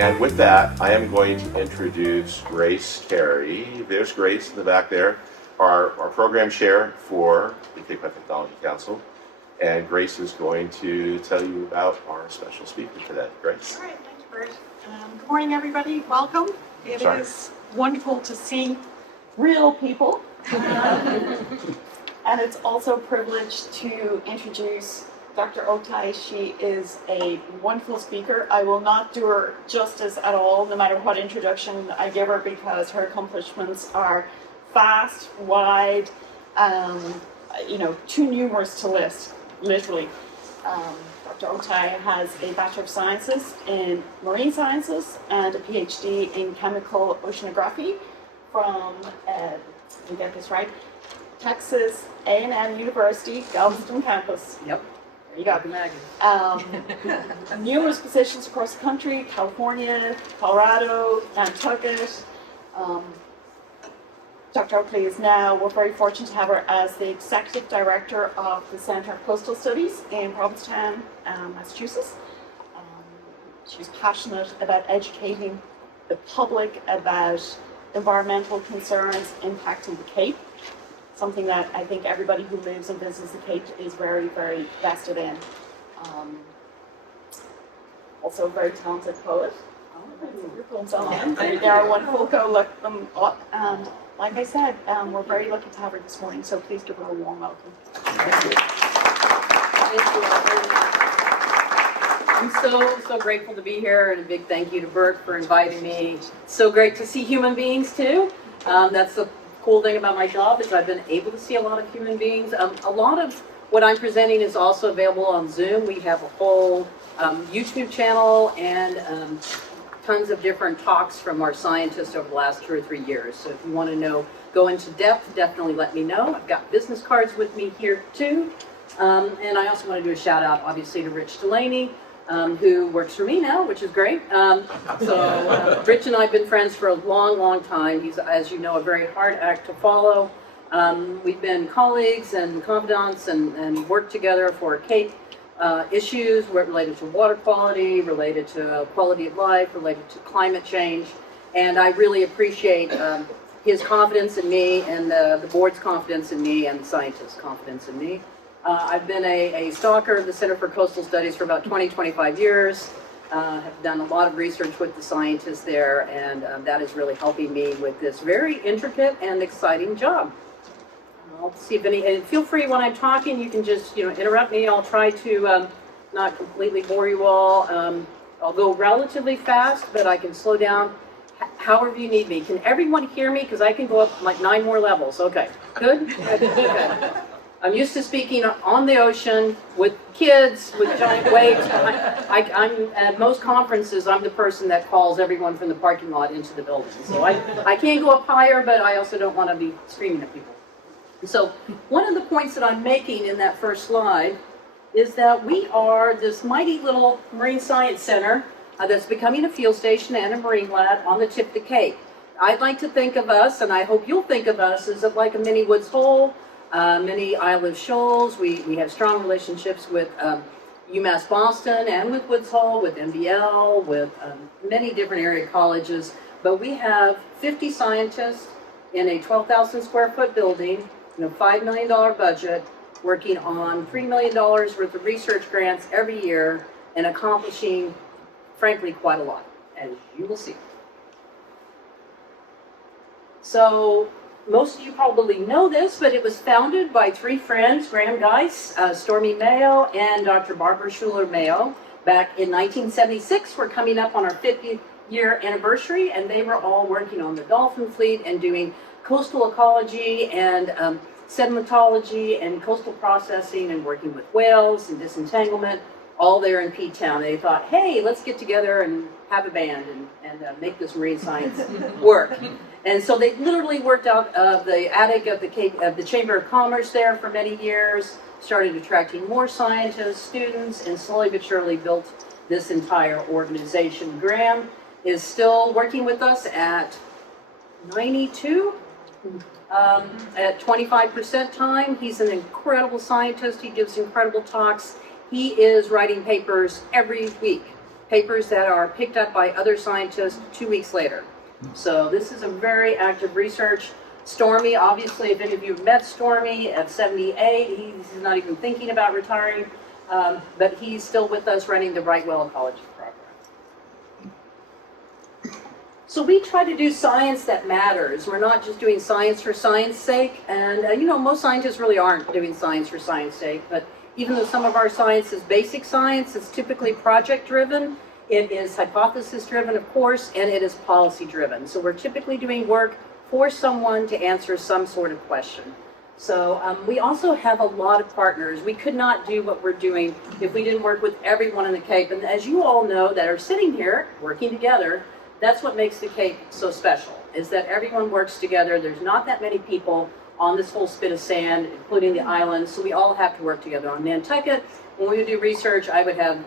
And with that, I am going to introduce Grace Terry. There's Grace in the back there, our program chair for the Cape Cod Technology Council. And Grace is going to tell you about our special speaker today. Grace. All right, thank you, Bert. Good morning, everybody. Welcome. It is wonderful to see real people. And it's also a privilege to introduce Dr. Oktay. She is a wonderful speaker. I will not do her justice at all, no matter what introduction I give her, because her accomplishments are vast, wide, too numerous to list, literally. Dr. Oktay has a Bachelor of Sciences in Marine Sciences and a Ph.D. in Chemical Oceanography from, let me get this right, Texas A&M University, Galveston campus. Yep. There you go. Numerous positions across the country: California, Colorado, Nantucket. Dr. Oktay is now, we're very fortunate to have her as the Executive Director of the Center of Coastal Studies in Provincetown, Massachusetts. She's passionate about educating the public about environmental concerns impacting the Cape, something that I think everybody who lives and visits the Cape is very, very vested in. Also a very talented poet. They are wonderful. Go look them up. And like I said, we're very lucky to have her this morning, so please give her a warm welcome. Thank you. I'm so grateful to be here, and a big thank you to Bert for inviting me. It's so great to see human beings too. That's the cool thing about my job, is I've been able to see a lot of human beings. A lot of what I'm presenting is also available on Zoom. We have a whole YouTube channel and tons of different talks from our scientists over the last 2 or 3 years. So if you want to go into depth, definitely let me know. I've got business cards with me here too. And I also want to do a shout out, obviously, to Rich Delaney, who works for me now, which is great. Rich and I have been friends for a long time. He's, as you know, a very hard act to follow. We've been colleagues and confidants and worked together for Cape issues related to water quality, related to quality of life, related to climate change. And I really appreciate his confidence in me, and the board's confidence in me, and scientists' confidence in me. I've been a stalker of the Center for Coastal Studies for about 25 years. Have done a lot of research with the scientists there, and that is really helping me with this very intricate and exciting job. I'll see if and feel free when I'm talking, you can just interrupt me. I'll try to not completely bore you all. I'll go relatively fast, but I can slow down however you need me. Can everyone hear me? Because I can go up like 9 more levels. Okay, good? Good. I'm used to speaking on the ocean with kids, with giant waves. I'm at most conferences, I'm the person that calls everyone from the parking lot into the building. So I can't go up higher, but I also don't want to be screaming at people. So one of the points that I'm making in that first slide is that we are this mighty little marine science center that's becoming a field station and a marine lab on the tip of the Cape. I'd like to think of us, and I hope you'll think of us, as like a mini Woods Hole, many Isle of Shoals. We have strong relationships with UMass Boston and with Woods Hole, with MBL, with many different area colleges. But we have 50 scientists in a 12,000 square foot building, $5 million budget, working on $3 million worth of research grants every year, and accomplishing, frankly, quite a lot, as you will see. So most of you probably know this, but it was founded by 3 friends, Graham Geis, Stormy Mayo, and Dr. Barbara Schuler-Mayo, back in 1976. We're coming up on our 50th-year anniversary, and they were all working on the dolphin fleet and doing coastal ecology and sedimentology and coastal processing, and working with whales and disentanglement, all there in P-Town. They thought, hey, let's get together and have a band and make this marine science work. And so they literally worked out of the attic of the Chamber of Commerce there for many years, started attracting more scientists, students, and slowly but surely built this entire organization. Graham is still working with us at 92, at 25% time. He's an incredible scientist. He gives incredible talks. He is writing papers every week. papers that are picked up by other scientists 2 weeks later. So this is a very active research. Stormy, obviously, if any of you have met Stormy at 78, he's not even thinking about retiring, but he's still with us running the Right Whale Ecology Program. So we try to do science that matters. We're not just doing science for science sake, and most scientists really aren't doing science for science sake, but even though some of our science is basic science, it's typically project driven, it is hypothesis driven, of course, and it is policy driven. So we're typically doing work for someone to answer some sort of question. So we also have a lot of partners. We could not do what we're doing if we didn't work with everyone in the Cape. And as you all know that are sitting here working together, that's what makes the Cape so special, is that everyone works together. There's not that many people on this whole spit of sand, including the islands, so we all have to work together. On Nantucket, when we would do research, I would have,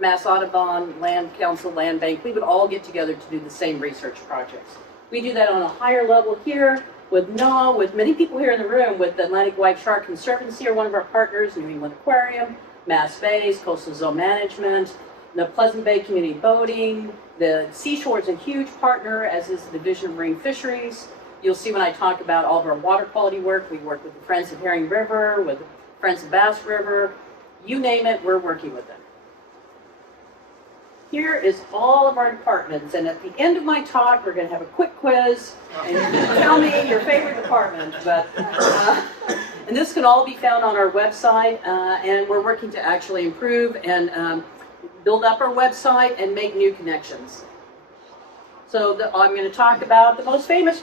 Mass Audubon, Land Council, Land Bank, we would all get together to do the same research projects. We do that on a higher level here with NOAA, with many people here in the room, with the Atlantic White Shark Conservancy, are one of our partners, New England Aquarium, Mass Bays, Coastal Zone Management, the Pleasant Bay Community Boating, the Seashore is a huge partner, as is the Division of Marine Fisheries. You'll see when I talk about all of our water quality work, we work with the Friends of Herring River, with the Friends of Bass River, you name it, we're working with them. Here is all of our departments, and at the end of my talk, we're going to have a quick quiz, and you can tell me your favorite department. And this can all be found on our website, and we're working to actually improve and build up our website and make new connections. So I'm going to talk about the most famous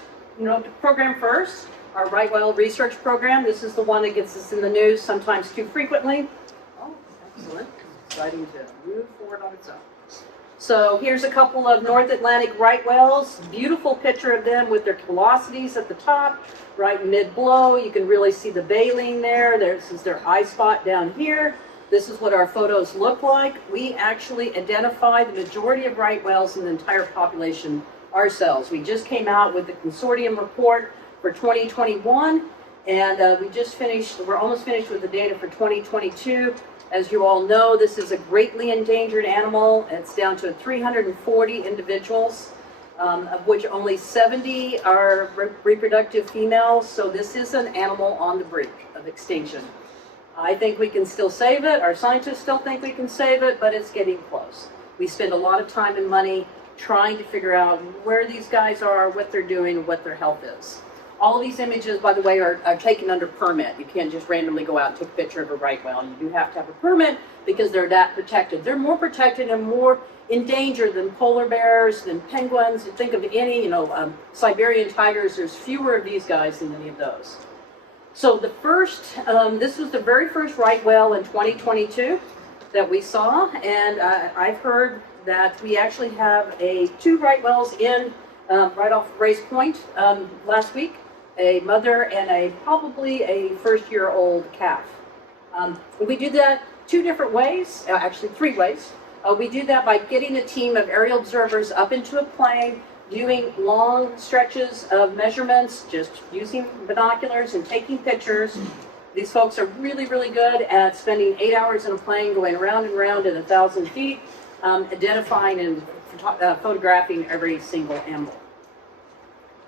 program first, our Right Whale Research Program. This is the one that gets us in the news sometimes too frequently. Oh, excellent. It's deciding to move forward on its own. So here's a couple of North Atlantic right whales. Beautiful picture of them with their callosities at the top, right mid-blow. You can really see the baleen there. This is their eye spot down here. This is what our photos look like. We actually identify the majority of right whales in the entire population ourselves. We just came out with the consortium report for 2021, and we're almost finished with the data for 2022. As you all know, this is a greatly endangered animal. It's down to 340 individuals, of which only 70 are reproductive females. So this is an animal on the brink of extinction. I think we can still save it. Our scientists still think we can save it, but it's getting close. We spend a lot of time and money trying to figure out where these guys are, what they're doing, what their health is. All of these images, by the way, are taken under permit. You can't just randomly go out and take a picture of a right whale. You do have to have a permit because they're that protected. They're more protected and more endangered than polar bears, than penguins. You think of any, Siberian tigers, there's fewer of these guys than any of those. So this was the very first right whale in 2022 that we saw, and I've heard that we actually have two right whales in right off Race Point last week, a mother and probably a first-year-old calf. We do that two different ways, actually three ways. We do that by getting a team of aerial observers up into a plane, doing long stretches of measurements, just using binoculars and taking pictures. These folks are really, really good at spending 8 hours in a plane, going around and around at 1,000 feet, identifying and photographing every single animal.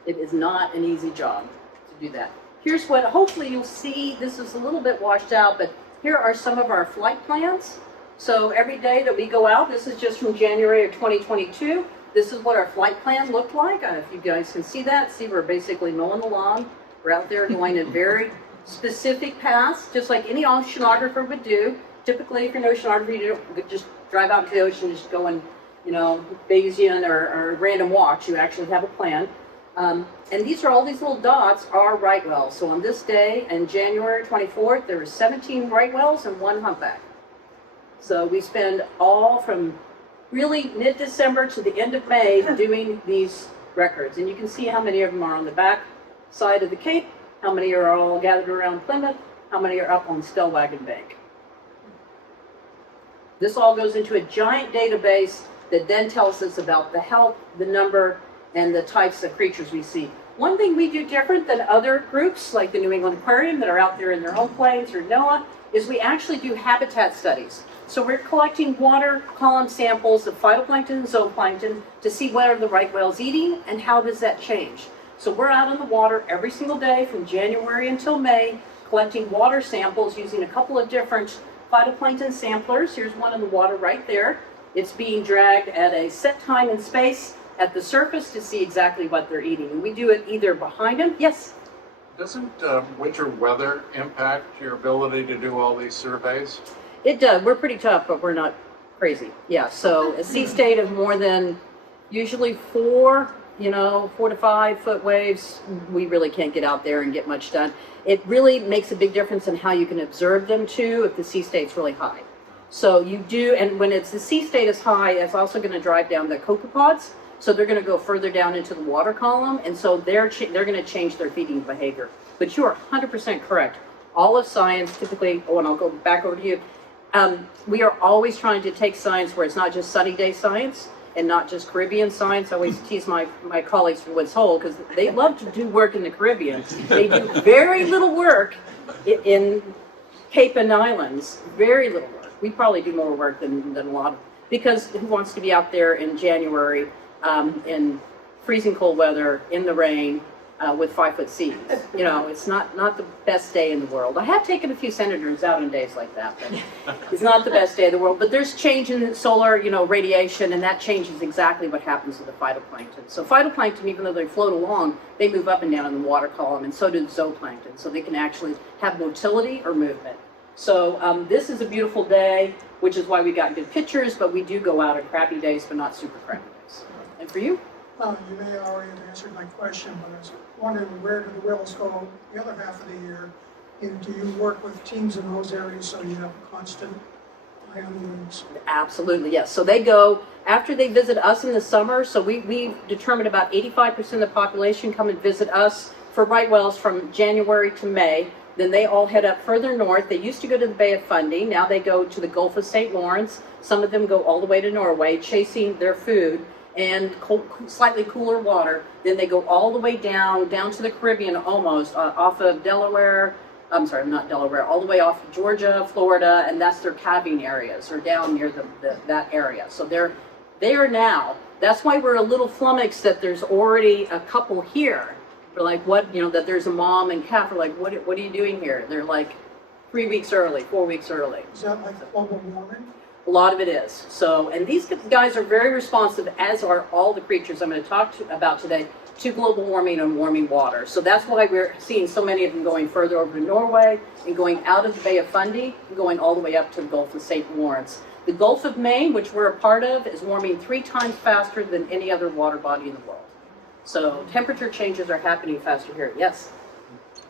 It is not an easy job to do that. Here's what hopefully you'll see. This is a little bit washed out, but here are some of our flight plans. So every day that we go out, this is just from January of 2022. This is what our flight plan looked like. If you guys can see that, we're basically mowing the lawn. We're out there going in very specific paths, just like any oceanographer would do. Typically, if you're an oceanographer, you don't just drive out to the ocean and just go and, Bayesian or random walks. You actually have a plan. And these are all these little dots are right whales. So on this day, in January 24th, there were 17 right whales and 1 humpback. So we spend all from really mid-December to the end of May doing these records. And you can see how many of them are on the back side of the Cape, how many are all gathered around Plymouth, how many are up on Stellwagen Bank. This all goes into a giant database that then tells us about the health, the number, and the types of creatures we see. One thing we do different than other groups, like the New England Aquarium that are out there in their own planes, or NOAA, is we actually do habitat studies. So we're collecting water column samples of phytoplankton and zooplankton to see what are the right whales eating and how does that change. So we're out on the water every single day from January until May, collecting water samples using a couple of different phytoplankton samplers. Here's one in the water right there. It's being dragged at a set time and space at the surface to see exactly what they're eating. And we do it either behind them. Yes? Doesn't winter weather impact your ability to do all these surveys? It does. We're pretty tough, but we're not crazy. Yeah, so a sea state of more than usually 4 to 5 foot waves, we really can't get out there and get much done. It really makes a big difference in how you can observe them too if the sea state's really high. So you do, and when the sea state is high, it's also going to drive down the copepods. So they're going to go further down into the water column, and so they're going to change their feeding behavior. But you are 100% correct. All of science typically, and I'll go back over to you, we are always trying to take science where it's not just sunny day science and not just Caribbean science. I always tease my colleagues from Woods Hole because they love to do work in the Caribbean. They do very little work in Cape and Islands, very little work. We probably do more work than a lot of, because who wants to be out there in January in freezing cold weather, in the rain, with 5 foot seas? It's not the best day in the world. I have taken a few senators out on days like that, but it's not the best day in the world. But there's change in solar, radiation, and that changes exactly what happens to the phytoplankton. So phytoplankton, even though they float along, they move up and down in the water column, and so do the zooplankton. So they can actually have motility or movement. So this is a beautiful day, which is why we got good pictures, but we do go out on crappy days, but not super crappy days. And for you? Well, you may already have answered my question, but I was wondering, where do the whales go the other half of the year? And do you work with teams in those areas so you have a constant eye on the wings? Absolutely, yes. So they go, after they visit us in the summer, so we determined about 85% of the population come and visit us for right whales from January to May. Then they all head up further north. They used to go to the Bay of Fundy. Now they go to the Gulf of St. Lawrence. Some of them go all the way to Norway, chasing their food and slightly cooler water. Then they go all the way down to the Caribbean almost, off of Delaware, not Delaware, all the way off of Georgia, Florida, and that's their calving areas, or down near that area. So they're there now. That's why we're a little flummoxed that there's already a couple here. We're like, what, that there's a mom and calf. We're like, what are you doing here? They're like 3 weeks early, 4 weeks early. Is that like global warming? A lot of it is. So, and these guys are very responsive, as are all the creatures I'm going to talk about today, to global warming and warming water. So that's why we're seeing so many of them going further over to Norway and going out of the Bay of Fundy and going all the way up to the Gulf of St. Lawrence. The Gulf of Maine, which we're a part of, is warming 3 times faster than any other water body in the world. So temperature changes are happening faster here. Yes?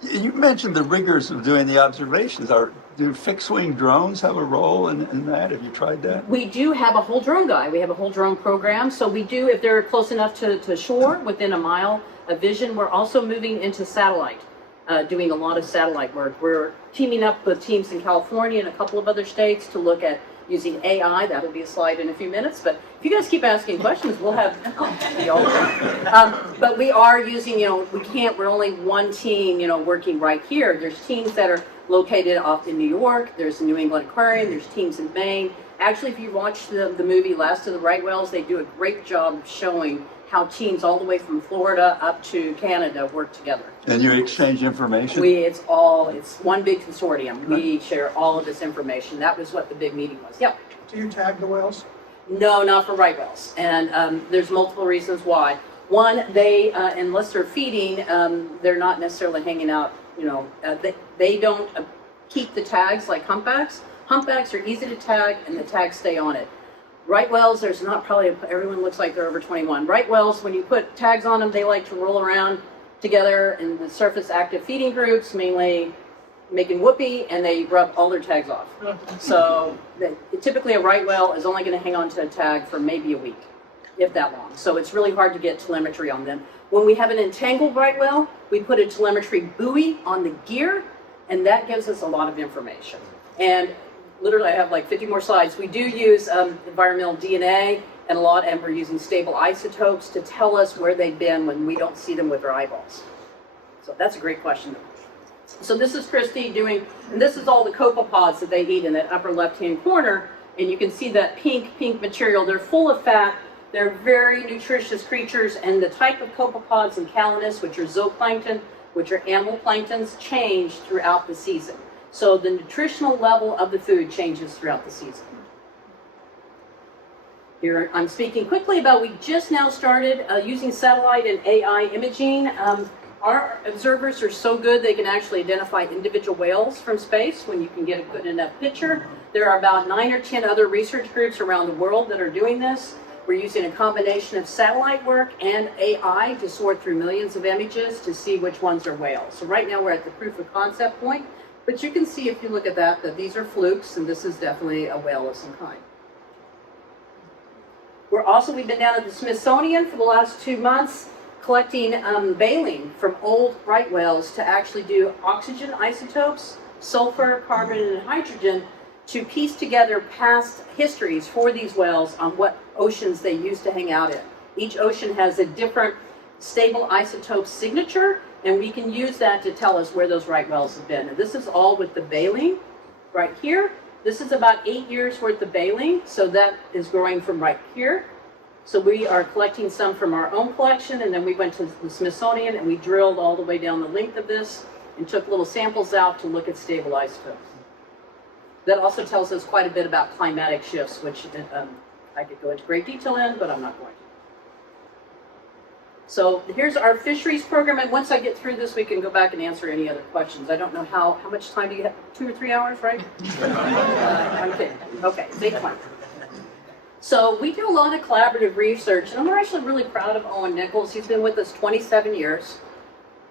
You mentioned the rigors of doing the observations. Do fixed-wing drones have a role in that? Have you tried that? We do have a whole drone guy. We have a whole drone program. So we do, if they're close enough to shore, within a mile of vision, we're also moving into satellite, doing a lot of satellite work. We're teaming up with teams in California and a couple of other states to look at using AI. That'll be a slide in a few minutes. But if you guys keep asking questions, we'll have but we are using, we're only one team, working right here. There's teams that are located off in New York. There's the New England Aquarium. There's teams in Maine. Actually, if you watch the movie Last of the Right Whales, they do a great job showing how teams all the way from Florida up to Canada work together. And you exchange information? It's one big consortium. We share all of this information. That was what the big meeting was. Yep. Do you tag the whales? No, not for right whales. And there's multiple reasons why. One, they, unless they're feeding, they're not necessarily hanging out, they don't keep the tags like humpbacks. Humpbacks are easy to tag and the tags stay on it. Right whales, there's not probably, everyone looks like they're over 21. Right whales, when you put tags on them, they like to roll around together in the surface active feeding groups, mainly making whoopee, and they rub all their tags off. So typically a right whale is only going to hang on to a tag for maybe a week, if that long. So it's really hard to get telemetry on them. When we have an entangled right whale, we put a telemetry buoy on the gear, and that gives us a lot of information. And literally, I have like 50 more slides. We do use environmental DNA and we're using stable isotopes to tell us where they've been when we don't see them with our eyeballs. So that's a great question. So this is Christy doing, and this is all the copepods that they eat in that upper left-hand corner, and you can see that pink material. They're full of fat. They're very nutritious creatures, and the type of copepods and Hyannis, which are zooplankton, which are animal planktons, change throughout the season. So the nutritional level of the food changes throughout the season. Here I'm speaking quickly about, we just now started using satellite and AI imaging. Our observers are so good they can actually identify individual whales from space when you can get a good enough picture. There are about 9 or 10 other research groups around the world that are doing this. We're using a combination of satellite work and AI to sort through millions of images to see which ones are whales. So right now we're at the proof of concept point, but you can see if you look at that these are flukes, and this is definitely a whale of some kind. We've been down at the Smithsonian for the last 2 months collecting baleen from old right whales to actually do oxygen isotopes, sulfur, carbon, and hydrogen to piece together past histories for these whales on what oceans they used to hang out in. Each ocean has a different stable isotope signature, and we can use that to tell us where those right whales have been. And this is all with the baleen right here. This is about 8 years worth of baleen, so that is growing from right here. So we are collecting some from our own collection, and then we went to the Smithsonian and we drilled all the way down the length of this and took little samples out to look at stable isotopes. That also tells us quite a bit about climatic shifts, which I could go into great detail in, but I'm not going to. So here's our fisheries program, and once I get through this, we can go back and answer any other questions. I don't know how much time do you have? 2 or 3 hours, right? I'm kidding. Okay, take time. So we do a lot of collaborative research, and I'm actually really proud of Owen Nichols. He's been with us 27 years.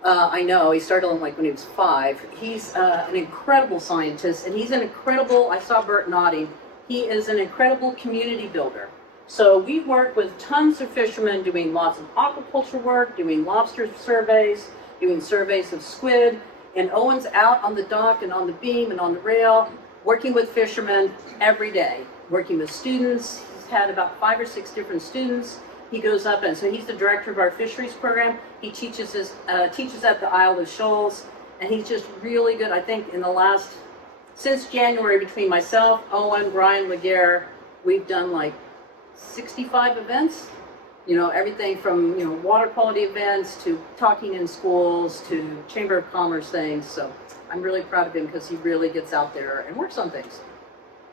I know, he started when he was 5. He's an incredible scientist, and he's an incredible, I saw Bert nodding, he is an incredible community builder. So we work with tons of fishermen doing lots of aquaculture work, doing lobster surveys, doing surveys of squid, and Owen's out on the dock and on the beam and on the rail, working with fishermen every day, working with students. He's had about 5 or 6 different students. He goes up, and so he's the director of our fisheries program. He teaches at the Isle of Shoals, and he's just really good. I think since January, between myself, Owen, Brian Laguerre, we've done like 65 events. Everything from water quality events to talking in schools to Chamber of Commerce things. So I'm really proud of him because he really gets out there and works on things.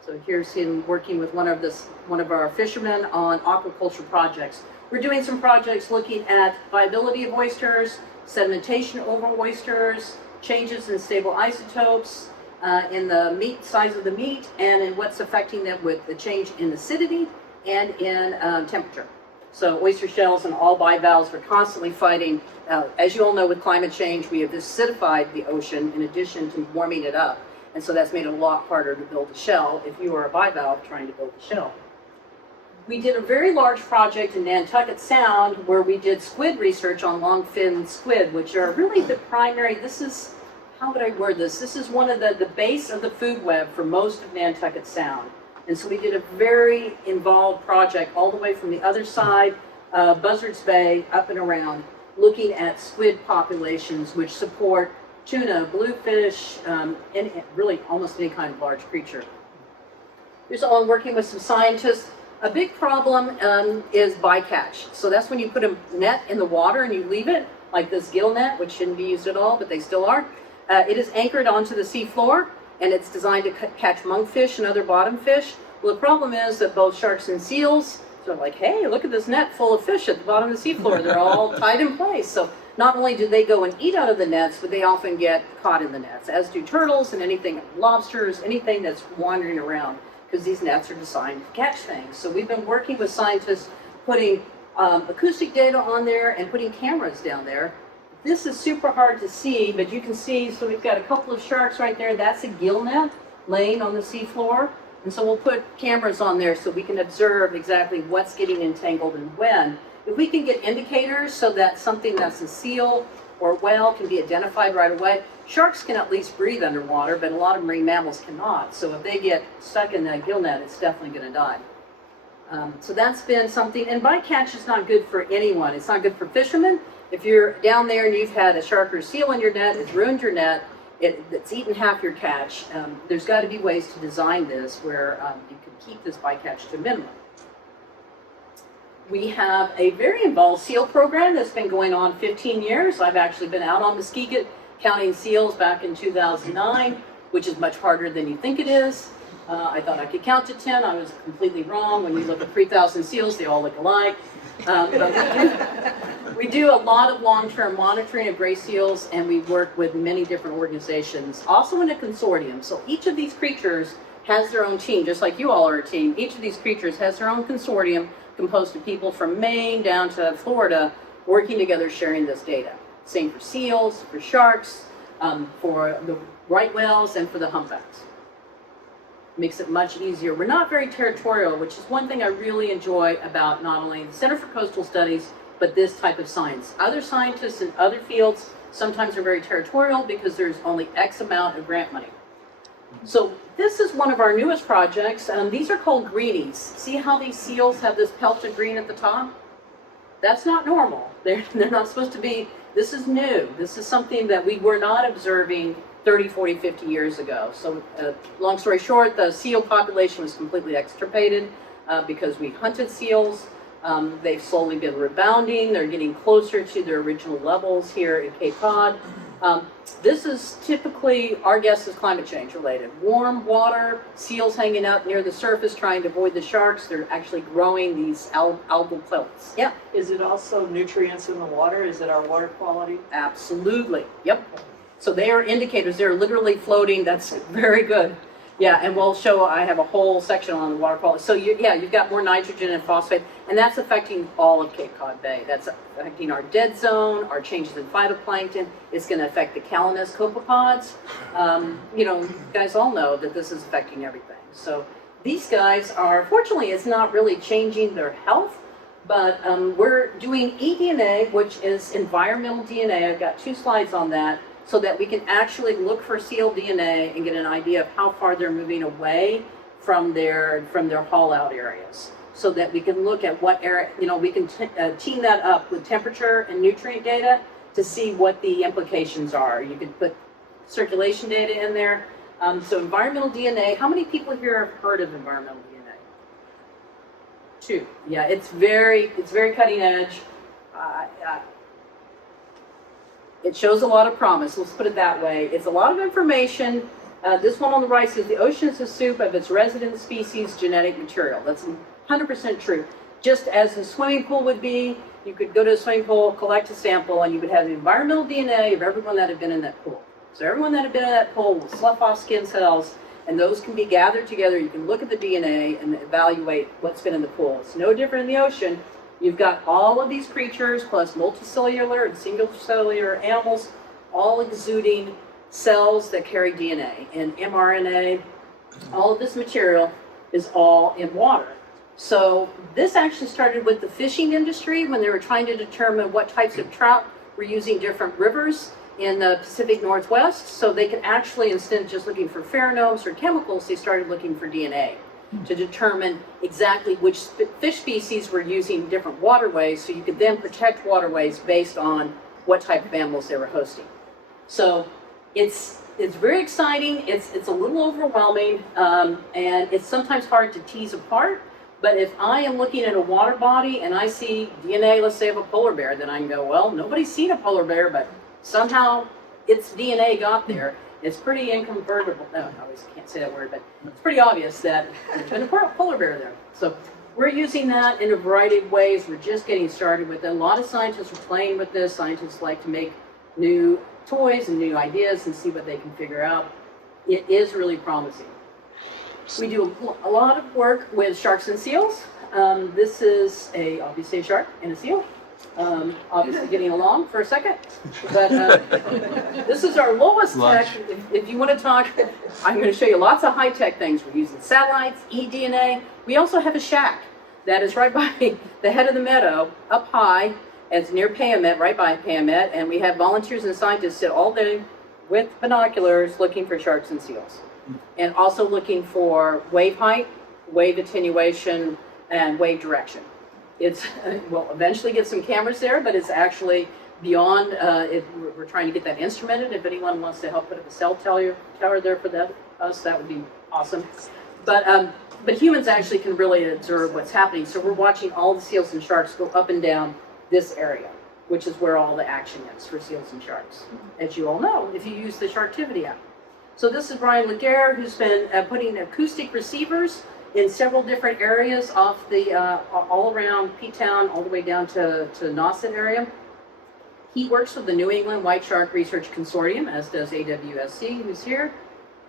So here's him working with one of our fishermen on aquaculture projects. We're doing some projects looking at viability of oysters, sedimentation over oysters, changes in stable isotopes, in the meat size of the meat, and in what's affecting them with the change in acidity and in temperature. So oyster shells and all bivalves are constantly fighting. As you all know, with climate change, we have acidified the ocean in addition to warming it up. And so that's made it a lot harder to build a shell if you are a bivalve trying to build a shell. We did a very large project in Nantucket Sound where we did squid research on long-finned squid, which are really the primary, how would I word this? This is one of the base of the food web for most of Nantucket Sound. And so we did a very involved project all the way from the other side, Buzzards Bay, up and around, looking at squid populations which support tuna, bluefish, and really almost any kind of large creature. Here's Owen working with some scientists. A big problem is bycatch. So that's when you put a net in the water and you leave it, like this gill net, which shouldn't be used at all, but they still are. It is anchored onto the seafloor, and it's designed to catch monkfish and other bottom fish. Well, the problem is that both sharks and seals, so like, hey, look at this net full of fish at the bottom of the seafloor. They're all tied in place. So not only do they go and eat out of the nets, but they often get caught in the nets, as do turtles and anything, lobsters, anything that's wandering around, because these nets are designed to catch things. So we've been working with scientists putting acoustic data on there and putting cameras down there. This is super hard to see, but you can see, so we've got a couple of sharks right there. That's a gill net laying on the seafloor. And so we'll put cameras on there so we can observe exactly what's getting entangled and when. If we can get indicators so that something that's a seal or whale can be identified right away. Sharks can at least breathe underwater, but a lot of marine mammals cannot. So if they get stuck in that gill net, it's definitely going to die. So that's been something, and bycatch is not good for anyone. It's not good for fishermen. If you're down there and you've had a shark or seal in your net, it's ruined your net, it's eaten half your catch. There's got to be ways to design this where you can keep this bycatch to a minimum. We have a very involved seal program that's been going on 15 years. I've actually been out on Muskegon counting seals back in 2009, which is much harder than you think it is. I thought I could count to 10. I was completely wrong. When you look at 3,000 seals, they all look alike. We do a lot of long-term monitoring of gray seals, and we work with many different organizations, also in a consortium. So each of these creatures has their own team, just like you all are a team. Each of these creatures has their own consortium composed of people from Maine down to Florida working together, sharing this data. Same for seals, for sharks, for the right whales, and for the humpbacks. Makes it much easier. We're not very territorial, which is one thing I really enjoy about not only the Center for Coastal Studies, but this type of science. Other scientists in other fields sometimes are very territorial because there's only X amount of grant money. So this is one of our newest projects. These are called greenies. See how these seals have this pelted green at the top? That's not normal. They're not supposed to be. This is new. This is something that we were not observing 30, 40, 50 years ago. So long story short, the seal population was completely extirpated because we hunted seals. They've slowly been rebounding. They're getting closer to their original levels here in Cape Cod. This is typically, our guess is climate change related. Warm water, seals hanging out near the surface trying to avoid the sharks. They're actually growing these algal plants. Yeah. Is it also nutrients in the water? Is it our water quality? Absolutely. Yep. So they are indicators. They're literally floating. That's very good. Yeah, and we'll show, I have a whole section on the water quality. So you've got more nitrogen and phosphate, and that's affecting all of Cape Cod Bay. That's affecting our dead zone, our changes in phytoplankton. It's going to affect the Calanus copepods. You guys all know that this is affecting everything. So these guys are, fortunately, it's not really changing their health, but we're doing eDNA, which is environmental DNA. I've got 2 slides on that, so that we can actually look for seal DNA and get an idea of how far they're moving away from their haul out areas. So that we can look at what area, we can team that up with temperature and nutrient data to see what the implications are. You could put circulation data in there. So environmental DNA, how many people here have heard of environmental DNA? 2. Yeah, it's very cutting edge. It shows a lot of promise, let's put it that way. It's a lot of information. This one on the right says the ocean is a soup of its resident species genetic material. That's 100% true. Just as a swimming pool would be, you could go to a swimming pool, collect a sample, and you would have the environmental DNA of everyone that had been in that pool. So everyone that had been in that pool will slough off skin cells, and those can be gathered together. You can look at the DNA and evaluate what's been in the pool. It's no different in the ocean. You've got all of these creatures, plus multicellular and single-cellular animals, all exuding cells that carry DNA and mRNA. All of this material is all in water. So this actually started with the fishing industry when they were trying to determine what types of trout were using different rivers in the Pacific Northwest. So they could actually, instead of just looking for pheromones or chemicals, they started looking for DNA to determine exactly which fish species were using different waterways, so you could then protect waterways based on what type of animals they were hosting. So it's very exciting, it's a little overwhelming, and it's sometimes hard to tease apart, but if I am looking at a water body and I see DNA, let's say of a polar bear, then I can go, well, nobody's seen a polar bear, but somehow its DNA got there. It's pretty incontrovertible. No, I always can't say that word, but it's pretty obvious that there's been a polar bear there. So we're using that in a variety of ways. We're just getting started with it. A lot of scientists are playing with this. Scientists like to make new toys and new ideas and see what they can figure out. It is really promising. We do a lot of work with sharks and seals. This is obviously a shark and a seal. Obviously getting along for a second, but this is our lowest tech. If you want to talk, I'm going to show you lots of high-tech things. We're using satellites, eDNA. We also have a shack that is right by the head of the meadow, up high. It's near Payamet, right by Payamet, and we have volunteers and scientists sit all day with binoculars looking for sharks and seals, and also looking for wave height, wave attenuation, and wave direction. It's, we'll eventually get some cameras there, but it's actually beyond, we're trying to get that instrumented. If anyone wants to help put up a cell tower there for us, that would be awesome. But humans actually can really observe what's happening. So we're watching all the seals and sharks go up and down this area, which is where all the action is for seals and sharks, as you all know, if you use the Sharktivity app. So this is Brian Laguerre, who's been putting acoustic receivers in several different areas off the, all around P-Town, all the way down to Nauset area. He works with the New England White Shark Research Consortium, as does AWSC, who's here,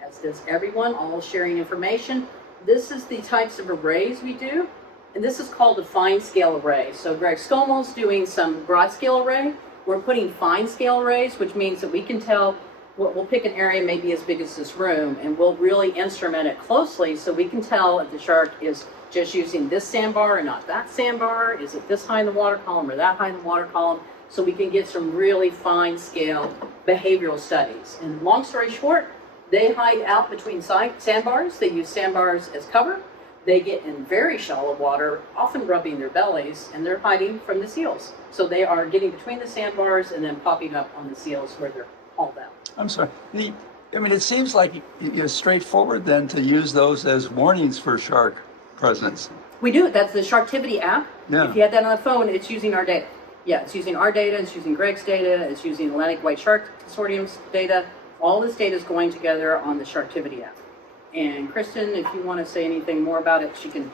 as does everyone, all sharing information. This is the types of arrays we do, and this is called a fine scale array. So Greg Scomo's doing some broad scale array. We're putting fine scale arrays, which means that we can tell, we'll pick an area maybe as big as this room, and we'll really instrument it closely so we can tell if the shark is just using this sandbar and not that sandbar. Is it this high in the water column or that high in the water column? So we can get some really fine scale behavioral studies. And long story short, they hide out between sandbars. They use sandbars as cover. They get in very shallow water, often rubbing their bellies, and they're hiding from the seals. So they are getting between the sandbars and then popping up on the seals where they're hauled out. I'm sorry. I mean, it seems like it's straightforward then to use those as warnings for shark presence. We do. That's the Sharktivity app. Yeah. If you had that on the phone, it's using our data. Yeah, it's using our data, it's using Greg's data, it's using Atlantic White Shark Consortium's data. All this data is going together on the Sharktivity app. And Kristen, if you want to say anything more about it, she can.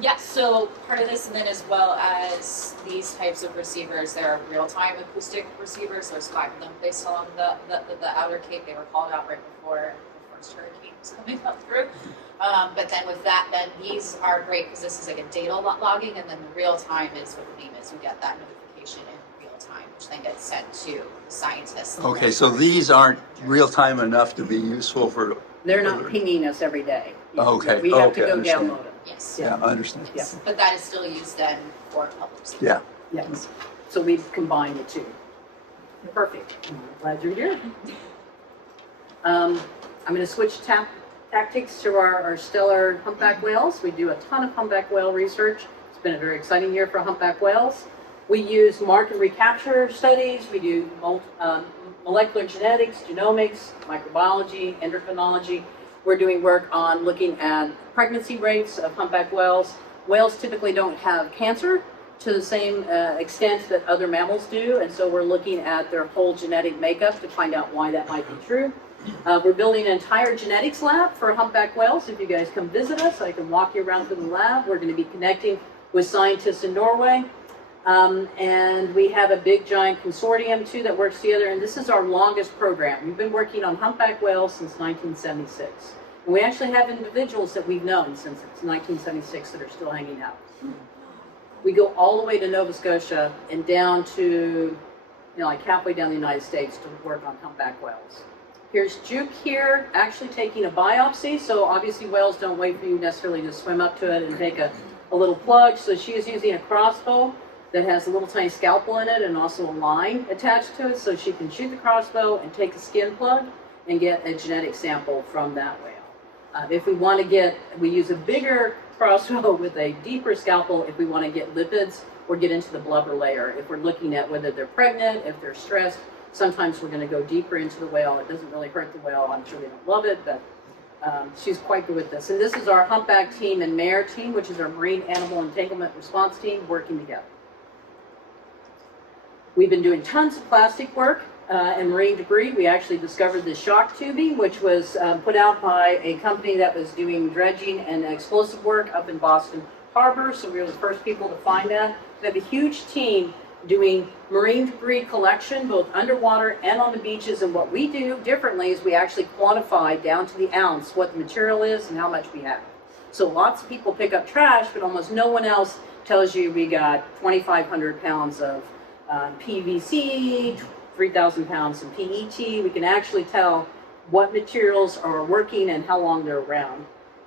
Yes, so part of this, and then as well as these types of receivers, there are real-time acoustic receivers. There's 5 of them placed along the outer cape. They were called out right before the first hurricane was coming up through. But then with that, then these are great because this is like a data logging, and then the real-time is what the name is. We get that notification in real time, which then gets sent to the scientists. Okay, so these aren't real time enough to be useful for. They're not pinging us every day. Okay. We have Okay, to go understand. download them. Yes. Yeah, I understand. Yeah. But that is still used then for public safety. Yeah. Yes. So we've combined the two. Perfect. Glad you're here. I'm going to switch tactics to our stellar humpback whales. We do a ton of humpback whale research. It's been a very exciting year for humpback whales. We use mark and recapture studies. We do molecular genetics, genomics, microbiology, endocrinology. We're doing work on looking at pregnancy rates of humpback whales. Whales typically don't have cancer to the same extent that other mammals do, and so we're looking at their whole genetic makeup to find out why that might be true. We're building an entire genetics lab for humpback whales. If you guys come visit us, I can walk you around through the lab. We're going to be connecting with scientists in Norway. And we have a big giant consortium too that works together, and this is our longest program. We've been working on humpback whales since 1976. And we actually have individuals that we've known since 1976 that are still hanging out. We go all the way to Nova Scotia and down to, like halfway down the United States to work on humpback whales. Here's Juke here, actually taking a biopsy. So obviously whales don't wait for you necessarily to swim up to it and take a little plug. So she is using a crossbow that has a little tiny scalpel in it and also a line attached to it, so she can shoot the crossbow and take a skin plug and get a genetic sample from that whale. If we want to get, we use a bigger crossbow with a deeper scalpel if we want to get lipids or get into the blubber layer. If we're looking at whether they're pregnant, if they're stressed, sometimes we're going to go deeper into the whale. It doesn't really hurt the whale. I'm sure they don't love it, but she's quite good with this. And this is our humpback team and mare team, which is our marine animal entanglement response team, working together. We've been doing tons of plastic work and marine debris. We actually discovered the shock tubing, which was put out by a company that was doing dredging and explosive work up in Boston Harbor. So we were the first people to find that. We have a huge team doing marine debris collection, both underwater and on the beaches. And what we do differently is we actually quantify down to the ounce what the material is and how much we have. So lots of people pick up trash, but almost no one else tells you we got 2,500 pounds of PVC, 3,000 pounds of PET. We can actually tell what materials are working and how long they're around.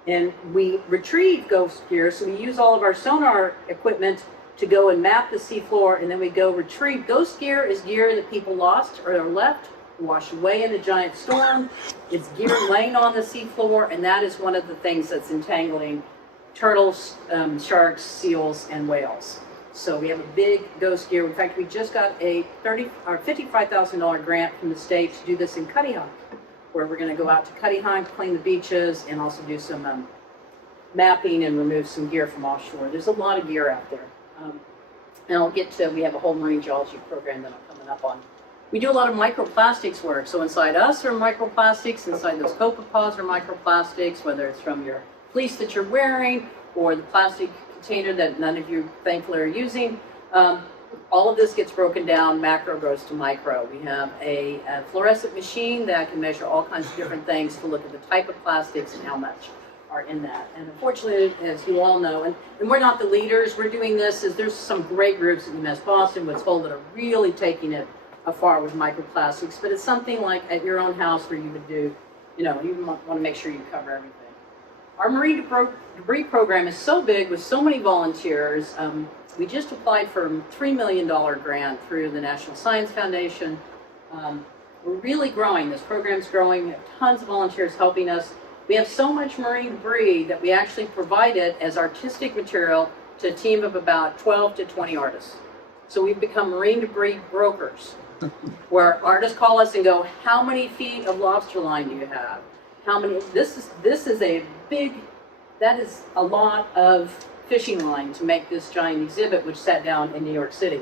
And we retrieve ghost gear, so we use all of our sonar equipment to go and map the seafloor, and then we go retrieve. Ghost gear is gear that people lost or left, washed away in a giant storm. It's gear laying on the seafloor, and that is one of the things that's entangling turtles, sharks, seals, and whales. So we have a big ghost gear. In fact, we just got a $55,000 grant from the state to do this in Cuttyhunk, where we're going to go out to Cuttyhunk, clean the beaches, and also do some mapping and remove some gear from offshore. There's a lot of gear out there. And I'll get to, we have a whole marine geology program that I'm coming up on. We do a lot of microplastics work. So inside us are microplastics, inside those copepods are microplastics, whether it's from your fleece that you're wearing or the plastic container that none of you thankfully are using. All of this gets broken down, macro goes to micro. We have a fluorescent machine that can measure all kinds of different things to look at the type of plastics and how much are in that. And unfortunately, as you all know, and we're not the leaders, we're doing this, is there's some great groups at UMass Boston, what's told, that are really taking it afar with microplastics, but it's something like at your own house where you would do, you want to make sure you cover everything. Our marine debris program is so big with so many volunteers. We just applied for a $3 million grant through the National Science Foundation. We're really growing. This program's growing. We have tons of volunteers helping us. We have so much marine debris that we actually provide it as artistic material to a team of about 12 to 20 artists. So we've become marine debris brokers, where artists call us and go, how many feet of lobster line do you have? How many, this is a big, that is a lot of fishing line to make this giant exhibit, which sat down in New York City.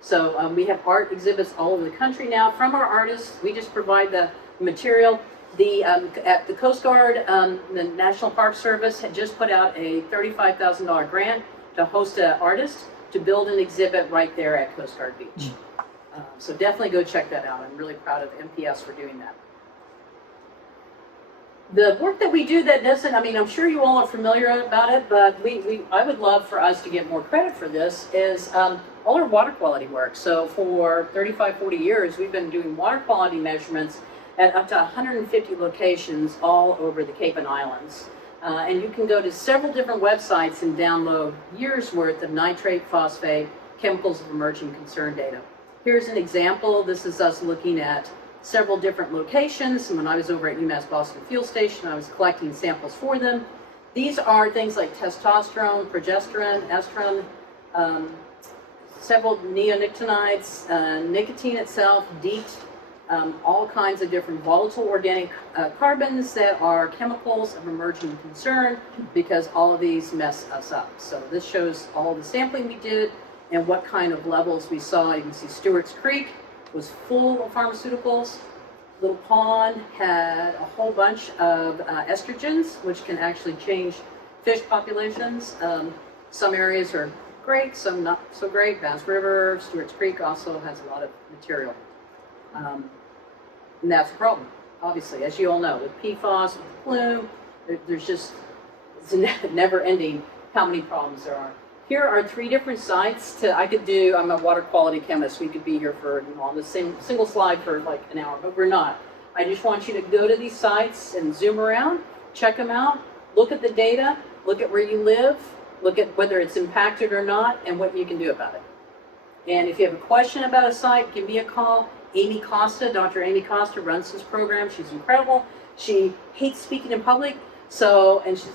So we have art exhibits all over the country now from our artists. We just provide the material. At the Coast Guard, the National Park Service had just put out a $35,000 grant to host an artist to build an exhibit right there at Coast Guard Beach. So definitely go check that out. I'm really proud of MPS for doing that. The work that we do that doesn't, I'm sure you all are familiar about it, but I would love for us to get more credit for this, is all our water quality work. So for 35, 40 years, we've been doing water quality measurements at up to 150 locations all over the Cape and Islands. And you can go to several different websites and download years worth of nitrate, phosphate, chemicals of emerging concern data. Here's an example. This is us looking at several different locations. And when I was over at UMass Boston Fuel Station, I was collecting samples for them. These are things like testosterone, progesterone, estrogen, several neonicotinoids, nicotine itself, DEET, all kinds of different volatile organic carbons that are chemicals of emerging concern, because all of these mess us up. So this shows all the sampling we did and what kind of levels we saw. You can see Stewart's Creek was full of pharmaceuticals. Little Pond had a whole bunch of estrogens, which can actually change fish populations. Some areas are great, some not so great. Bass River, Stewart's Creek also has a lot of material. And that's a problem, obviously, as you all know, with PFAS, with plume, there's just, it's never ending how many problems there are. Here are 3 different sites. I'm a water quality chemist. We could be here for on the single slide for like an hour, but we're not. I just want you to go to these sites and zoom around, check them out, look at the data, look at where you live, look at whether it's impacted or not, and what you can do about it. And if you have a question about a site, give me a call. Amy Costa, Dr. Amy Costa runs this program. She's incredible. She hates speaking in public, and she's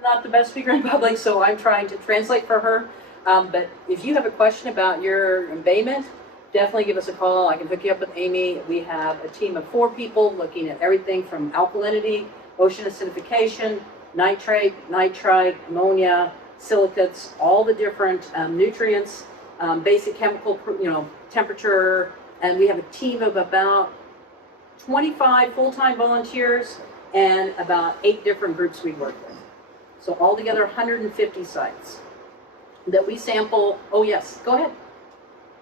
not the best speaker in public, so I'm trying to translate for her. But if you have a question about your embayment, definitely give us a call. I can hook you up with Amy. We have a team of 4 people looking at everything from alkalinity, ocean acidification, nitrate, nitrite, ammonia, silicates, all the different nutrients, basic chemical, temperature. And we have a team of about 25 full-time volunteers and about 8 different groups we work with. So altogether 150 sites that we sample. Oh yes, go ahead.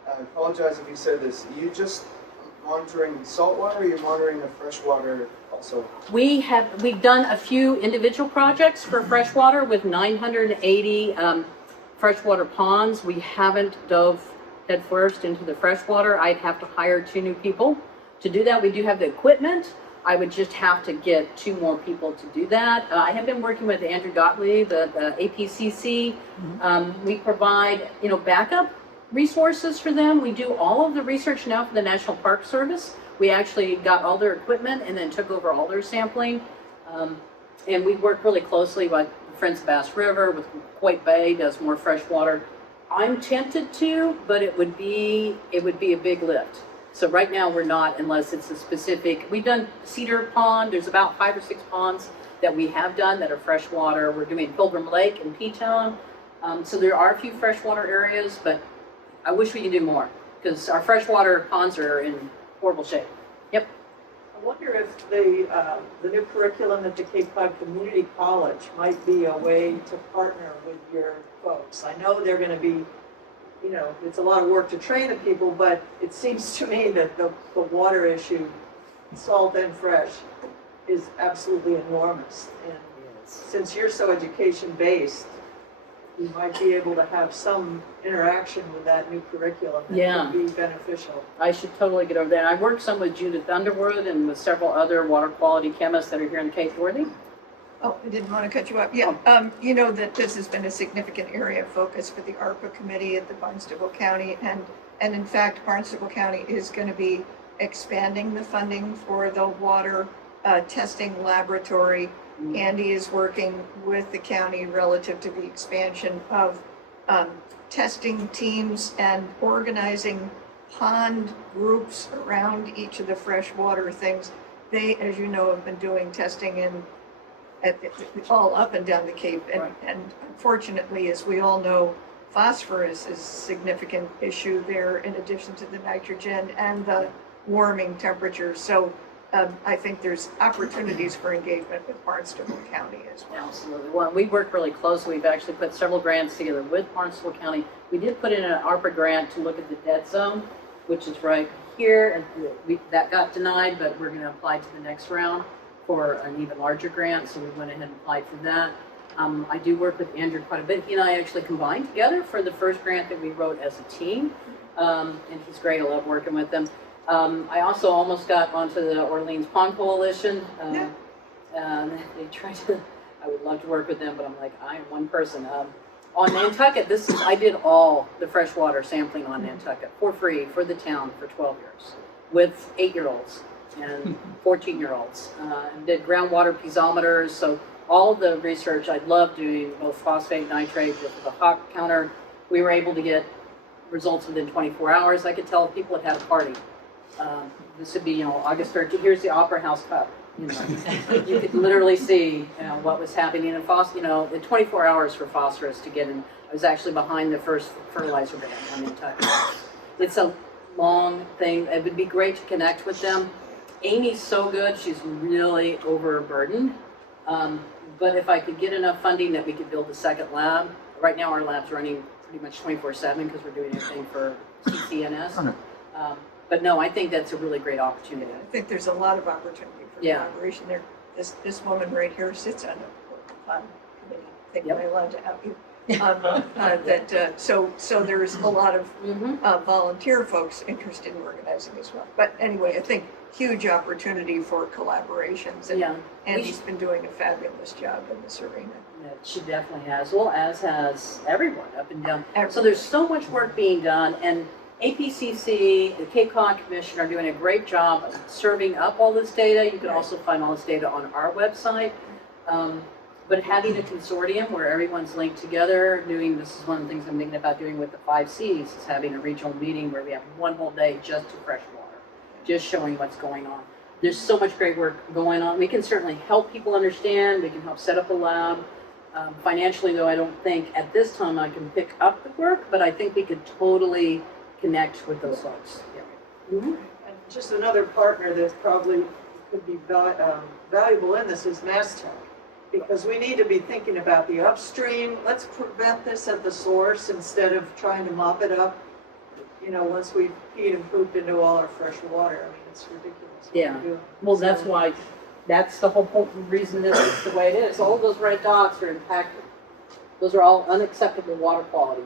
I apologize if you said this. Are you just monitoring saltwater, or you're monitoring the freshwater also? We've done a few individual projects for freshwater with 980 freshwater ponds. We haven't dove head first into the freshwater. I'd have to hire 2 new people to do that. We do have the equipment. I would just have to get 2 more people to do that. I have been working with Andrew Gottlieb, the APCC. We provide, backup resources for them. We do all of the research now for the National Park Service. We actually got all their equipment and then took over all their sampling. And we work really closely with Friends of Bass River with Quake Bay does more freshwater. I'm tempted to, but it would be a big lift. So right now we're not, unless it's a specific. We've done Cedar Pond. There's about 5 or 6 ponds that we have done that are freshwater. We're doing Pilgrim Lake in P-Town. So there are a few freshwater areas, but I wish we could do more because our freshwater ponds are in horrible shape. Yep. I wonder if the new curriculum at the Cape Cod Community College might be a way to partner with your folks. I know they're going to be, you know, it's a lot of work to train the people, but it seems to me that the water issue, salt and fresh, is absolutely enormous. And since you're so education-based, you might be able to have some interaction with that new curriculum that could be beneficial. I should totally get over there. And I worked some with Judith Underwood and with several other water quality chemists that are here in Cape Dorothy. Oh, I didn't want to cut you up. Yeah, you know that this has been a significant area of focus for the ARPA committee at the Barnstable County, and in fact, Barnstable County is going to be expanding the funding for the water testing laboratory. Andy is working with the county relative to the expansion of testing teams and organizing pond groups around each of the freshwater things. They, as you know, have been doing testing all up and down the Cape. And unfortunately, as we all know, phosphorus is a significant issue there in addition to the nitrogen and the warming temperatures. So I think there's opportunities for engagement with Barnstable County as well. Absolutely. Well, we work really closely. We've actually put several grants together with Barnstable County. We did put in an ARPA grant to look at the dead zone, which is right here, and that got denied, but we're going to apply to the next round for an even larger grant, so we went ahead and applied for that. I do work with Andrew quite a bit. He and I actually combined together for the first grant that we wrote as a team, and he's great. I love working with him. I also almost got onto the Orleans Pond Coalition. They tried to, I would love to work with them, but I'm like, I am one person. On Nantucket, I did all the freshwater sampling on Nantucket for free for the town for 12 years with 8-year-olds and 14-year-olds. And did groundwater piezometers, so all the research I love doing, both phosphate, nitrate, with the hot counter. We were able to get results within 24 hours. I could tell if people had had a party. This would be, August 13th. Here's the Opera House Cup. You could literally see, what was happening in in 24 hours for phosphorus to get in. I was actually behind the first fertilizer ban on Nantucket. It's a long thing. It would be great to connect with them. Amy's so good. She's really overburdened. But if I could get enough funding that we could build a second lab. Right now our lab's running pretty much 24/7 because we're doing everything for CCNS. But no, I think that's a really great opportunity. I think there's a lot of opportunity for collaboration there. This woman right here sits on a committee. I think I'm allowed to have you. So there's a lot of volunteer folks interested in organizing as well. But anyway, I think huge opportunity for collaborations, and Andy's been doing a fabulous job in this arena. Yeah, she definitely has, well, as has everyone up and down. So there's so much work being done, and APCC, the Cape Cod Commission are doing a great job of serving up all this data. You can also find all this data on our website. But having a consortium where everyone's linked together, this is one of the things I'm thinking about doing with the 5 Cs, is having a regional meeting where we have one whole day just to freshwater, just showing what's going on. There's so much great work going on. We can certainly help people understand. We can help set up a lab. Financially, though, I don't think at this time I can pick up the work, but I think we could totally connect with those folks. And just another partner that probably could be valuable in this is MassTech, because we need to be thinking about the upstream. Let's prevent this at the source instead of trying to mop it up, once we've peed and pooped into all our fresh water. I mean, it's ridiculous what we're doing. Well, that's why, that's the whole reason this is the way it is. All those red dots are impacted. Those are all unacceptable water quality.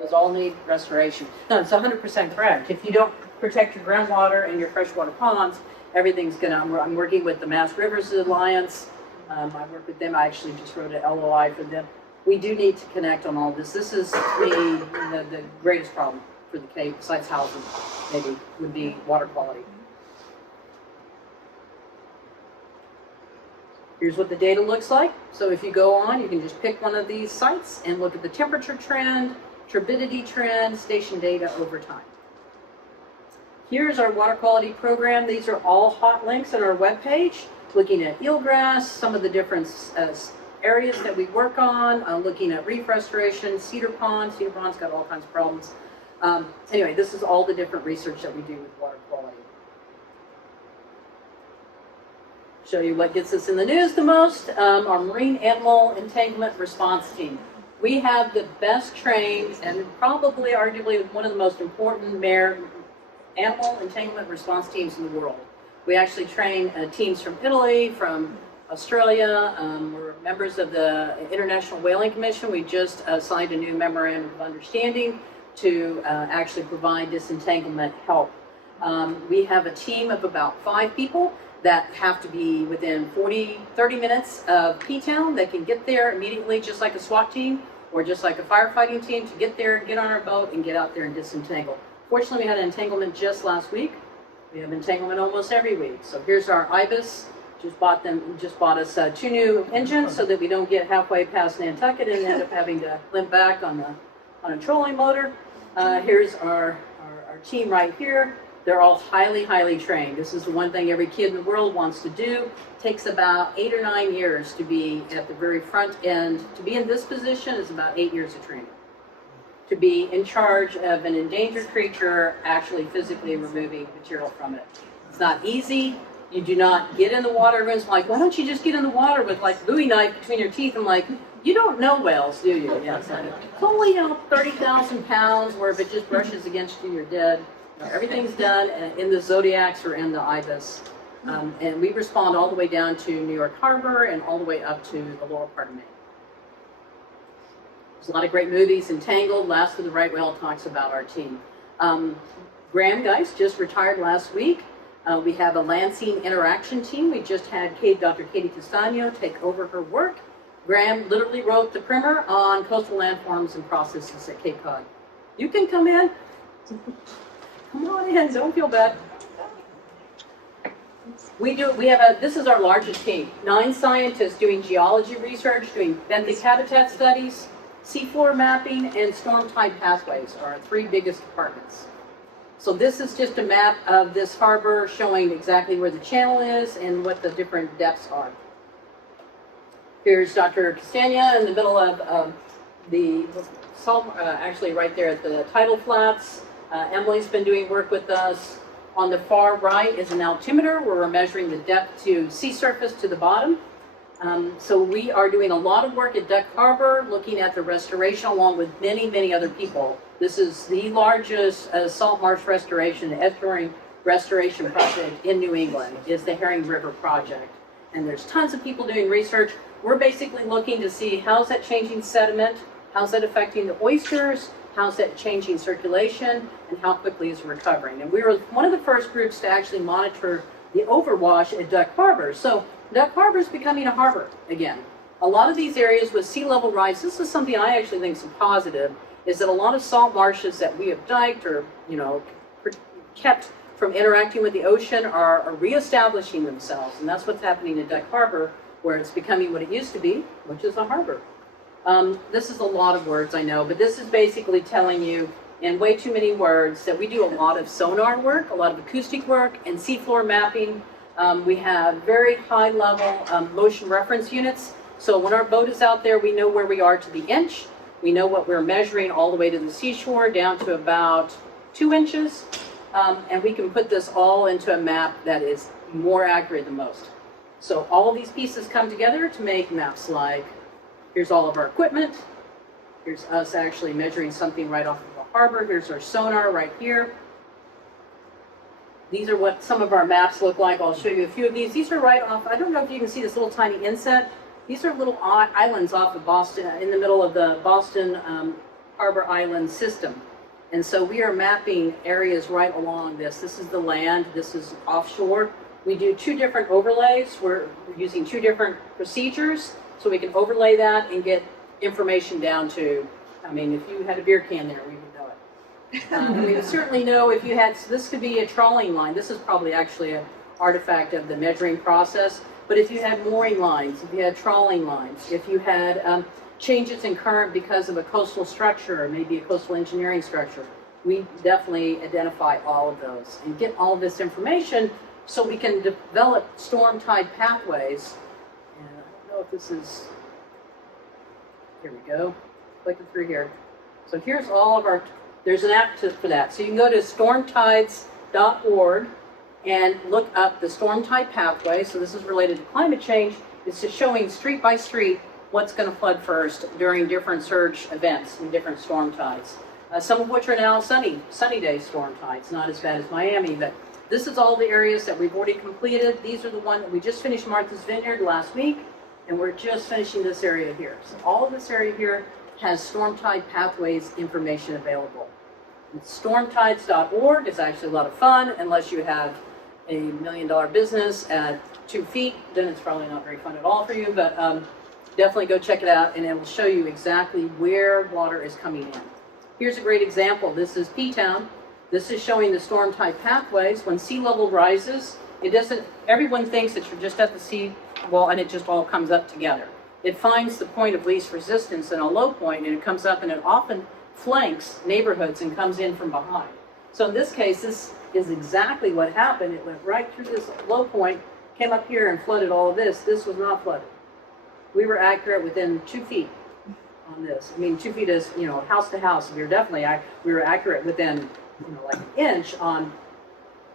Those all need restoration. No, it's 100% correct. If you don't protect your groundwater and your freshwater ponds, everything's I'm working with the Mass Rivers Alliance. I work with them. I actually just wrote an LOI for them. We do need to connect on all this. This is the greatest problem for the Cape, besides housing, maybe, would be water quality. Here's what the data looks like. So if you go on, you can just pick one of these sites and look at the temperature trend, turbidity trend, station data over time. Here's our water quality program. These are all hot links on our webpage, looking at eelgrass, some of the different areas that we work on, looking at reef restoration, Cedar Pond. Cedar Pond's got all kinds of problems. Anyway, this is all the different research that we do with water quality. Show you what gets us in the news the most, our marine animal entanglement response team. We have the best trained and probably arguably one of the most important animal entanglement response teams in the world. We actually train teams from Italy, from Australia. We're members of the International Whaling Commission. We just signed a new memorandum of understanding to actually provide disentanglement help. We have a team of about 5 people that have to be within 30 minutes of P-Town. They can get there immediately, just like a SWAT team or just like a firefighting team, to get there, get on our boat, and get out there and disentangle. Fortunately, we had an entanglement just last week. We have entanglement almost every week. So here's our IBIS. Just bought us 2 new engines so that we don't get halfway past Nantucket and end up having to limp back on a trolling motor. Here's our team right here. They're all highly, highly trained. This is the one thing every kid in the world wants to do. It takes about 8 or 9 years to be at the very front end. To be in this position is about 8 years of training. To be in charge of an endangered creature, actually physically removing material from it. It's not easy. You do not get in the water. Everyone's like, why don't you just get in the water with like Bowie knife between your teeth? I'm like, you don't know whales, do you? Yeah, it's only 30,000 pounds, where if it just brushes against you, you're dead. Everything's done in the Zodiacs or in the IBIS. And we respond all the way down to New York Harbor and all the way up to the lower part of Maine. There's a lot of great movies. Entangled, Last of the Right Whale talks about our team. Graham Geist just retired last week. We have a Lansing interaction team. We just had Dr. Katie Castano take over her work. Graham literally wrote the primer on coastal landforms and processes at Cape Cod. You can come in. Come on in, don't feel bad. This is our largest team. 9 scientists doing geology research, doing benthic habitat studies, seafloor mapping, and storm tide pathways are our 3 biggest departments. So this is just a map of this harbor showing exactly where the channel is and what the different depths are. Here's Dr. Castagna in the middle of the salt, actually right there at the tidal flats. Emily's been doing work with us. On the far right is an altimeter where we're measuring the depth to sea surface to the bottom. So we are doing a lot of work at Duck Harbor, looking at the restoration along with many, many other people. This is the largest salt marsh restoration, estuarine restoration project in New England, is the Herring River Project. And there's tons of people doing research. We're basically looking to see how's that changing sediment, how's that affecting the oysters, how's that changing circulation, and how quickly is it recovering. And we were one of the first groups to actually monitor the overwash at Duck Harbor. So Duck Harbor is becoming a harbor again. A lot of these areas with sea level rise, this is something I actually think is a positive, is that a lot of salt marshes that we have diked or kept from interacting with the ocean are reestablishing themselves. And that's what's happening at Duck Harbor, where it's becoming what it used to be, which is a harbor. This is a lot of words, I know, but this is basically telling you in way too many words that we do a lot of sonar work, a lot of acoustic work, and seafloor mapping. We have very high level motion reference units. So when our boat is out there, we know where we are to the inch. We know what we're measuring all the way to the seashore down to about 2 inches. And we can put this all into a map that is more accurate than most. So all of these pieces come together to make maps like, here's all of our equipment. Here's us actually measuring something right off of the harbor. Here's our sonar right here. These are what some of our maps look like. I'll show you a few of these. These are right off, I don't know if you can see this little tiny inset. These are little islands off of Boston, in the middle of the Boston Harbor Island system. And so we are mapping areas right along this. This is the land, this is offshore. We do 2 different overlays. We're using 2 different procedures, so we can overlay that and get information down to, I mean, if you had a beer can there, we would know it. We would certainly know if you had, so this could be a trawling line. This is probably actually an artifact of the measuring process. But if you had mooring lines, if you had trawling lines, if you had changes in current because of a coastal structure or maybe a coastal engineering structure, we definitely identify all of those and get all of this information so we can develop storm tide pathways. And I don't know if this is, here we go, clicking through here. So here's all of our, there's an app for that. So you can go to stormtides.org and look up the storm tide pathway. So this is related to climate change. It's just showing street by street what's going to flood first during different surge events and different storm tides. Some of which are now sunny day storm tides, not as bad as Miami, but this is all the areas that we've already completed. These are the ones that we just finished Martha's Vineyard last week, and we're just finishing this area here. So all of this area here has storm tide pathways information available. Stormtides.org is actually a lot of fun, unless you have a $1 million business at 2 feet, then it's probably not very fun at all for you, but definitely go check it out, and it will show you exactly where water is coming in. Here's a great example. This is P-Town. This is showing the storm tide pathways. When sea level rises, it doesn't, everyone thinks that you're just at the sea wall and it just all comes up together. It finds the point of least resistance in a low point, and it comes up, and it often flanks neighborhoods and comes in from behind. So in this case, this is exactly what happened. It went right through this low point, came up here and flooded all of this. This was not flooded. We were accurate within 2 feet on this. I mean, 2 feet is, house to house. We were accurate within, like an inch on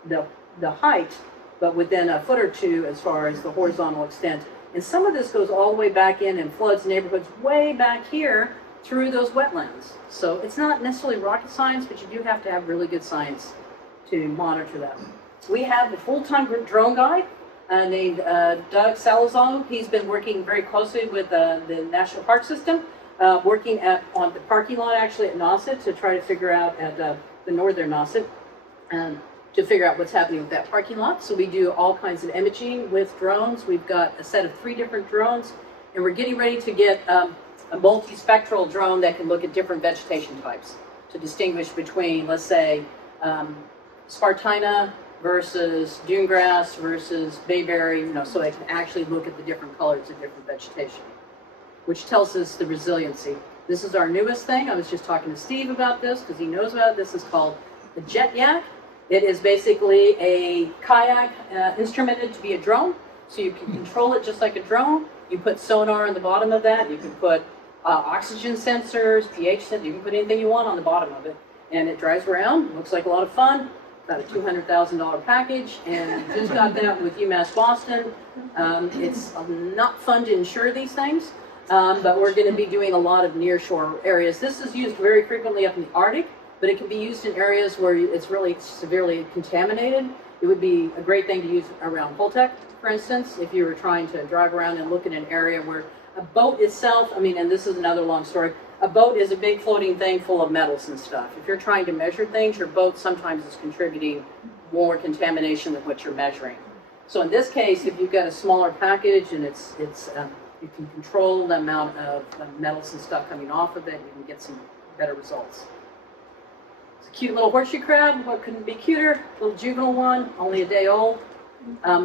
the height, but within a foot or two as far as the horizontal extent. And some of this goes all the way back in and floods neighborhoods way back here through those wetlands. So it's not necessarily rocket science, but you do have to have really good science to monitor that. We have a full-time drone guy named Doug Salazar. He's been working very closely with the National Park System, working on the parking lot actually at Nauset to try to figure out at the northern Nauset, to figure out what's happening with that parking lot. So we do all kinds of imaging with drones. We've got a set of 3 different drones, and we're getting ready to get a multispectral drone that can look at different vegetation types to distinguish between, let's say, Spartina versus dune grass versus bayberry, so they can actually look at the different colors of different vegetation, which tells us the resiliency. This is our newest thing. I was just talking to Steve about this because he knows about it. This is called a jet yak. It is basically a kayak instrumented to be a drone, so you can control it just like a drone. You put sonar on the bottom of that. You can put oxygen sensors, pH sensors. You can put anything you want on the bottom of it, and it drives around. Looks like a lot of fun. About a $200,000 package, and just got that with UMass Boston. It's not fun to insure these things, but we're going to be doing a lot of nearshore areas. This is used very frequently up in the Arctic, but it can be used in areas where it's really severely contaminated. It would be a great thing to use around Holtec, for instance, if you were trying to drive around and look at an area where a boat itself, and this is another long story, a boat is a big floating thing full of metals and stuff. If you're trying to measure things, your boat sometimes is contributing more contamination than what you're measuring. So in this case, if you've got a smaller package and it's you can control the amount of metals and stuff coming off of it, you can get some better results. It's a cute little horseshoe crab. What couldn't be cuter? Little juvenile one, only a day old.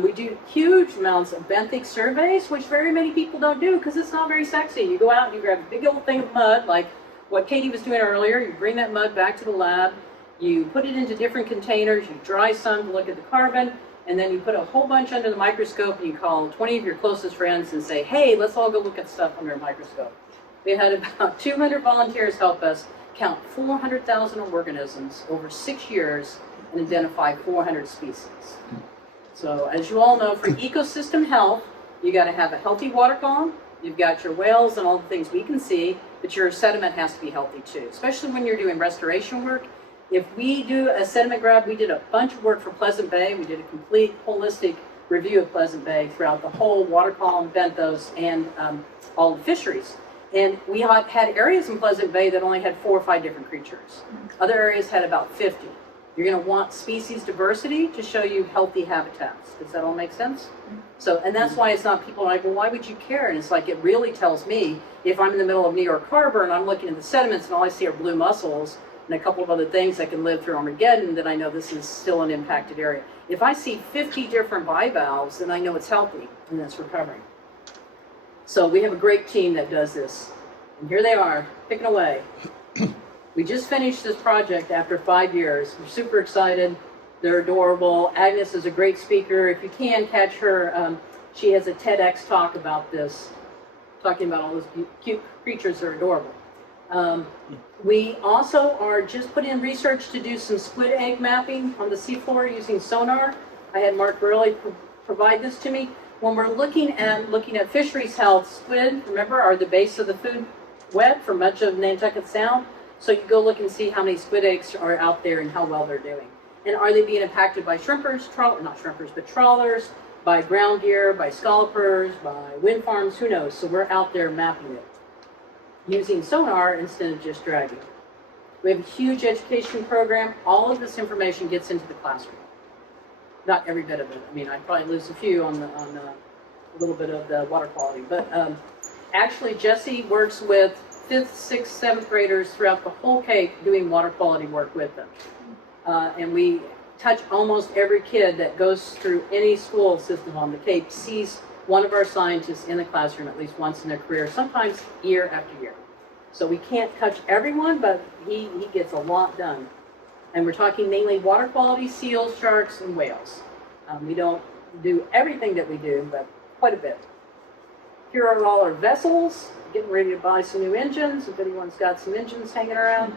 We do huge amounts of benthic surveys, which very many people don't do because it's not very sexy. You go out and you grab a big old thing of mud, like what Katie was doing earlier. You bring that mud back to the lab, you put it into different containers, you dry some to look at the carbon, and then you put a whole bunch under the microscope, and you call 20 of your closest friends and say, hey, let's all go look at stuff under a microscope. We had about 200 volunteers help us count 400,000 organisms over 6 years and identify 400 species. So as you all know, for ecosystem health, you got to have a healthy water column. You've got your whales and all the things we can see, but your sediment has to be healthy too, especially when you're doing restoration work. If we do a sediment grab, we did a bunch of work for Pleasant Bay. We did a complete holistic review of Pleasant Bay throughout the whole water column, benthos, and all the fisheries. And we had areas in Pleasant Bay that only had 4 or 5 different creatures. Other areas had about 50. You're going to want species diversity to show you healthy habitats. Does that all make sense? So, and that's why it's not people are like, well, why would you care? And it's like, it really tells me if I'm in the middle of New York Harbor and I'm looking at the sediments and all I see are blue mussels, and a couple of other things that can live through Armageddon, then I know this is still an impacted area. If I see 50 different bivalves, then I know it's healthy and it's recovering. So we have a great team that does this. And here they are, picking away. We just finished this project after 5 years. We're super excited. They're adorable. Agnes is a great speaker. If you can catch her, she has a TEDx talk about this, talking about all those cute creatures that are adorable. We also are just putting in research to do some squid egg mapping on the seafloor using sonar. I had Mark Burley provide this to me. When we're looking at fisheries health, squid, remember, are the base of the food web for much of Nantucket Sound. So you go look and see how many squid eggs are out there and how well they're doing. And are they being impacted by shrimpers, not shrimpers, but trawlers, by ground gear, by scallopers, by wind farms, who knows? So we're out there mapping it using sonar instead of just dragging. We have a huge education program. All of this information gets into the classroom. Not every bit of it. I mean, I probably lose a few on a little bit of the water quality. But actually, Jesse works with 5th, 6th, 7th graders throughout the whole Cape doing water quality work with them. And we touch almost every kid that goes through any school system on the Cape sees one of our scientists in the classroom at least once in their career, sometimes year after year. So we can't touch everyone, but he gets a lot done. And we're talking mainly water quality, seals, sharks, and whales. We don't do everything that we do, but quite a bit. Here are all our vessels, getting ready to buy some new engines, if anyone's got some engines hanging around.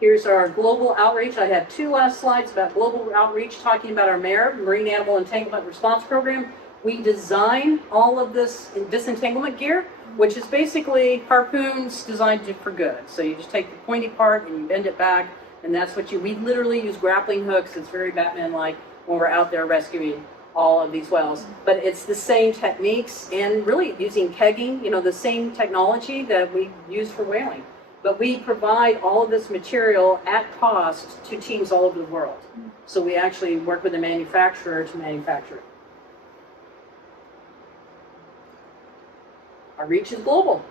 Here's our global outreach. I have 2 last slides about global outreach, talking about our MARE, Marine Animal Entanglement Response Program. We design all of this disentanglement gear, which is basically harpoons designed for good. So you just take the pointy part and you bend it back, and that's what we literally use grappling hooks. It's very Batman-like when we're out there rescuing all of these whales. But it's the same techniques and really using kegging, the same technology that we use for whaling. But we provide all of this material at cost to teams all over the world. So we actually work with a manufacturer to manufacture it. Our reach is global.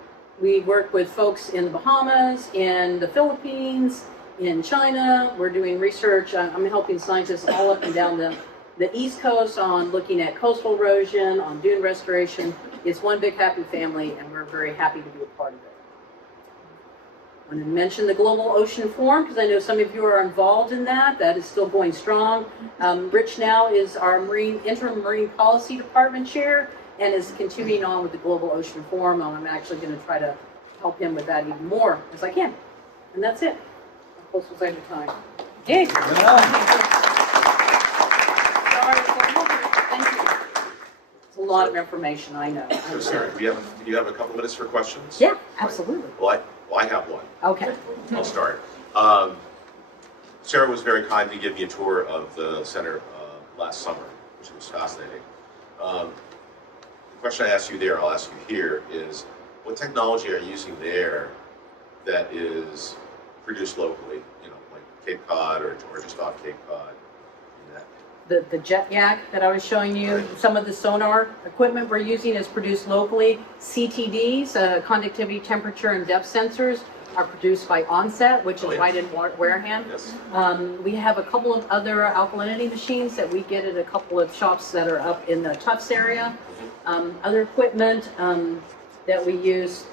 We work with folks in the Bahamas, in the Philippines, in China. We're doing research. I'm helping scientists all up and down the East Coast on looking at coastal erosion, on dune restoration. It's one big happy family, and we're very happy to be a part of it. I want to mention the Global Ocean Forum, because I know some of you are involved in that. That is still going strong. Rich now is our interim marine policy department chair, and is continuing on with the Global Ocean Forum, and I'm actually going to try to help him with that even more as I can. And that's it. I'm close to your time. Yay! Sorry, thank you. It's a lot of information, I know. So Sarah, do you have a couple minutes for questions? Yeah, absolutely. Well, I have one. Okay. I'll start. Sarah was very kind to give me a tour of the center last summer, which was fascinating. The question I asked you there, I'll ask you here, is what technology are you using there that is produced locally, like Cape Cod or just off Cape Cod? The jet yak that I was showing you, some of the sonar equipment we're using is produced locally. CTDs, conductivity, temperature, and depth sensors, are produced by Onset, which is right in Wareham. Yes. We have a couple of other alkalinity machines that we get at a couple of shops that are up in the Tufts area. Other equipment that we use,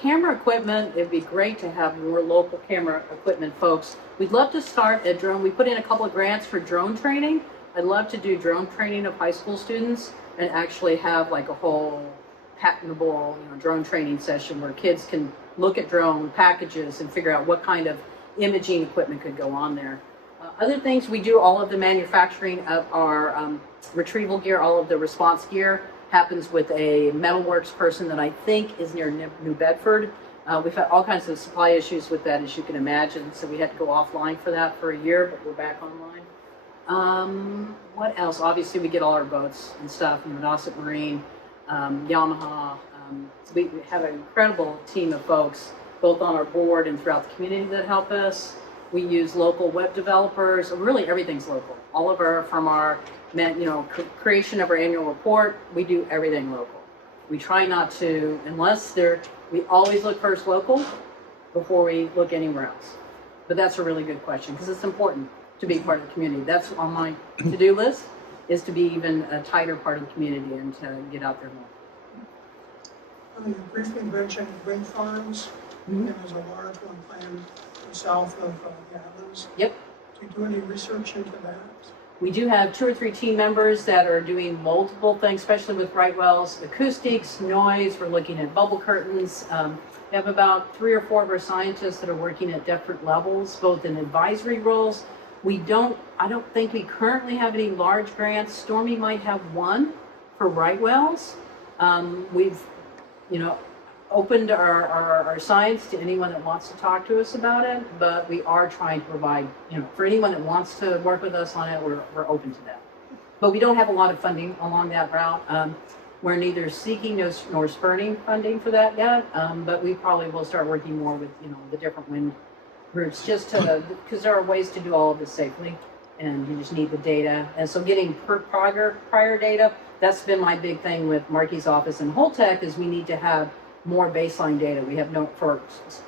camera equipment, it'd be great to have more local camera equipment folks. We'd love to start a drone. We put in a couple of grants for drone training. I'd love to do drone training of high school students and actually have like a whole patentable drone training session where kids can look at drone packages and figure out what kind of imaging equipment could go on there. Other things, we do all of the manufacturing of our retrieval gear, all of the response gear happens with a metalworks person that I think is near New Bedford. We've had all kinds of supply issues with that, as you can imagine, so we had to go offline for that for a year, but we're back online. What else? Obviously, we get all our boats and stuff, Nauset Marine, Yamaha. We have an incredible team of folks, both on our board and throughout the community that help us. We use local web developers. Really, everything's local. All of from our creation of our annual report, we do everything local. We try not to, we always look first local, before we look anywhere else. But that's a really good question because it's important to be part of the community. That's on my to-do list, is to be even a tighter part of the community and to get out there more. You briefly mentioned wind farms, and there's a large one planned south of the islands. Yep. Do you do any research into that? We do have 2 or 3 team members that are doing multiple things, especially with right wells, acoustics, noise. We're looking at bubble curtains. We have about 3 or 4 of our scientists that are working at different levels, both in advisory roles. I don't think we currently have any large grants. Stormy might have one for right wells. We've, opened our science to anyone that wants to talk to us about it, but we are trying to provide, for anyone that wants to work with us on it, we're open to that. But we don't have a lot of funding along that route. We're neither seeking nor spurning funding for that yet, but we probably will start working more with, the different wind groups because there are ways to do all of this safely, and you just need the data. And so getting prior data, that's been my big thing with Marky's office and Holtec, is we need to have more baseline data. We have for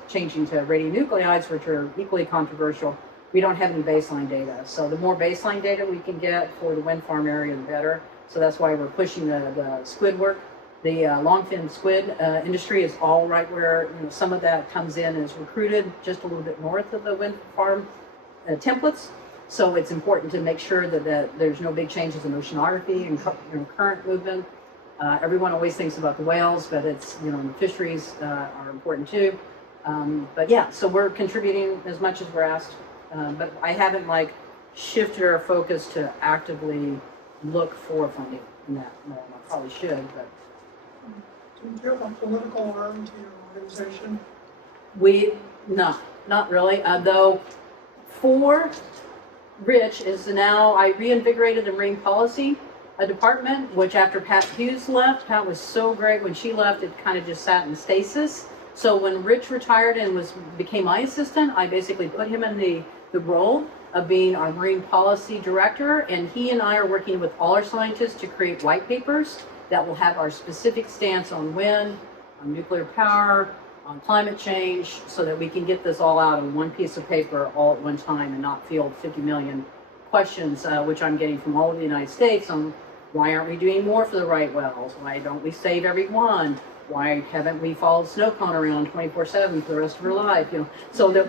changing to radionuclides, which are equally controversial. We don't have any baseline data. So the more baseline data we can get for the wind farm area, the better. So that's why we're pushing the squid work. The longfin squid industry is all right where some of that comes in and is recruited just a little bit north of the wind farm templates. So it's important to make sure that there's no big changes in oceanography and current movement. Everyone always thinks about the whales, but it's, the fisheries are important too. But yeah, so we're contributing as much as we're asked. But I haven't shifted our focus to actively look for funding in that. Well, I probably should, but. Do you have a political arm to your organization? No, not really. Though Rich is now, I reinvigorated the marine policy department, which after Pat Hughes left, Pat was so great. When she left, it kind of just sat in stasis. So when Rich retired and became my assistant, I basically put him in the role of being our marine policy director, and he and I are working with all our scientists to create white papers that will have our specific stance on wind, on nuclear power, on climate change, so that we can get this all out on one piece of paper all at one time and not field 50 million questions, which I'm getting from all over the United States on why aren't we doing more for the right wells? Why don't we save every one? Why haven't we followed snow cone around 24/7 for the rest of our life? So that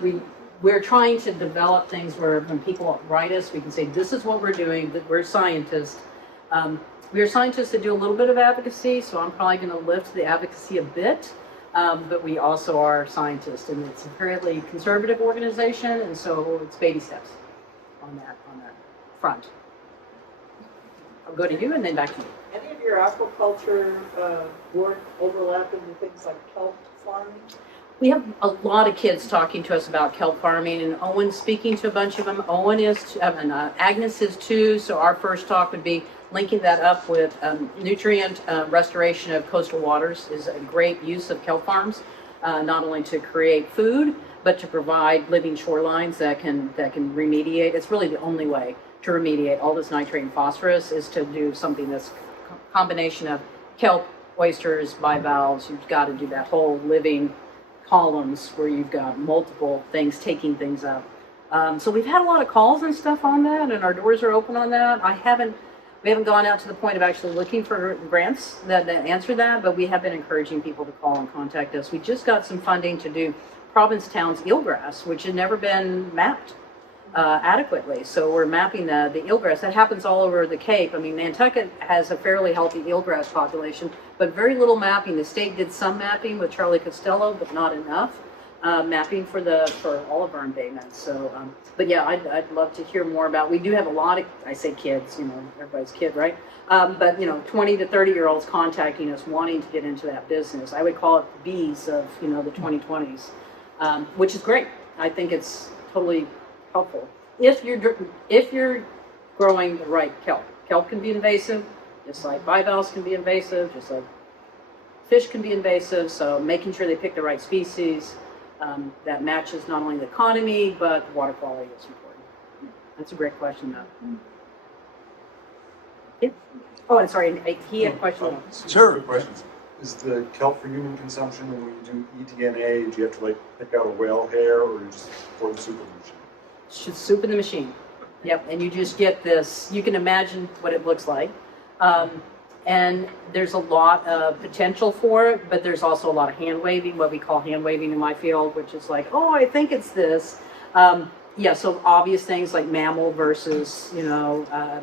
we're trying to develop things where when people write us, we can say, this is what we're doing, that we're scientists. We're scientists that do a little bit of advocacy, so I'm probably going to lift the advocacy a bit, but we also are scientists, and it's a fairly conservative organization, and so it's baby steps on that front. I'll go to you and then back to you. Any of your aquaculture work overlapping with things like kelp farming? We have a lot of kids talking to us about kelp farming, and Owen's speaking to a bunch of them. Owen is, and Agnes is too, so our first talk would be linking that up with nutrient restoration of coastal waters is a great use of kelp farms, not only to create food, but to provide living shorelines that can remediate. It's really the only way to remediate all this nitrate and phosphorus is to do something that's a combination of kelp, oysters, bivalves. You've got to do that whole living columns where you've got multiple things taking things up. So we've had a lot of calls and stuff on that, and our doors are open on that. We haven't gone out to the point of actually looking for grants that answer that, but we have been encouraging people to call and contact us. We just got some funding to do Provincetown's eelgrass, which had never been mapped adequately. So we're mapping the eelgrass. That happens all over the Cape. I mean, Nantucket has a fairly healthy eelgrass population, but very little mapping. The state did some mapping with Charlie Costello, but not enough mapping for all of our embayments. So, but yeah, I'd love to hear more about. We do have a lot of, I say kids, everybody's kid, right? But 20 to 30-year-olds contacting us, wanting to get into that business. I would call it the bees of the 2020s, which is great. I think it's totally helpful if you're growing the right kelp. Kelp can be invasive, just like bivalves can be invasive, just like fish can be invasive. So making sure they pick the right species that matches not only the economy but water quality is important. That's a great question, though. Yeah. Oh, I'm sorry. He had a question. Sure. Quick questions. Is the kelp for human consumption, and when you do eDNA, do you have to like pick out a whale hair, or you just pour the soup in the machine? Should soup in the machine. Yep, and you just get this, you can imagine what it looks like. And there's a lot of potential for it, but there's also a lot of hand waving, what we call hand waving in my field, which is like, oh, I think it's this. Yeah, so obvious things like mammal versus,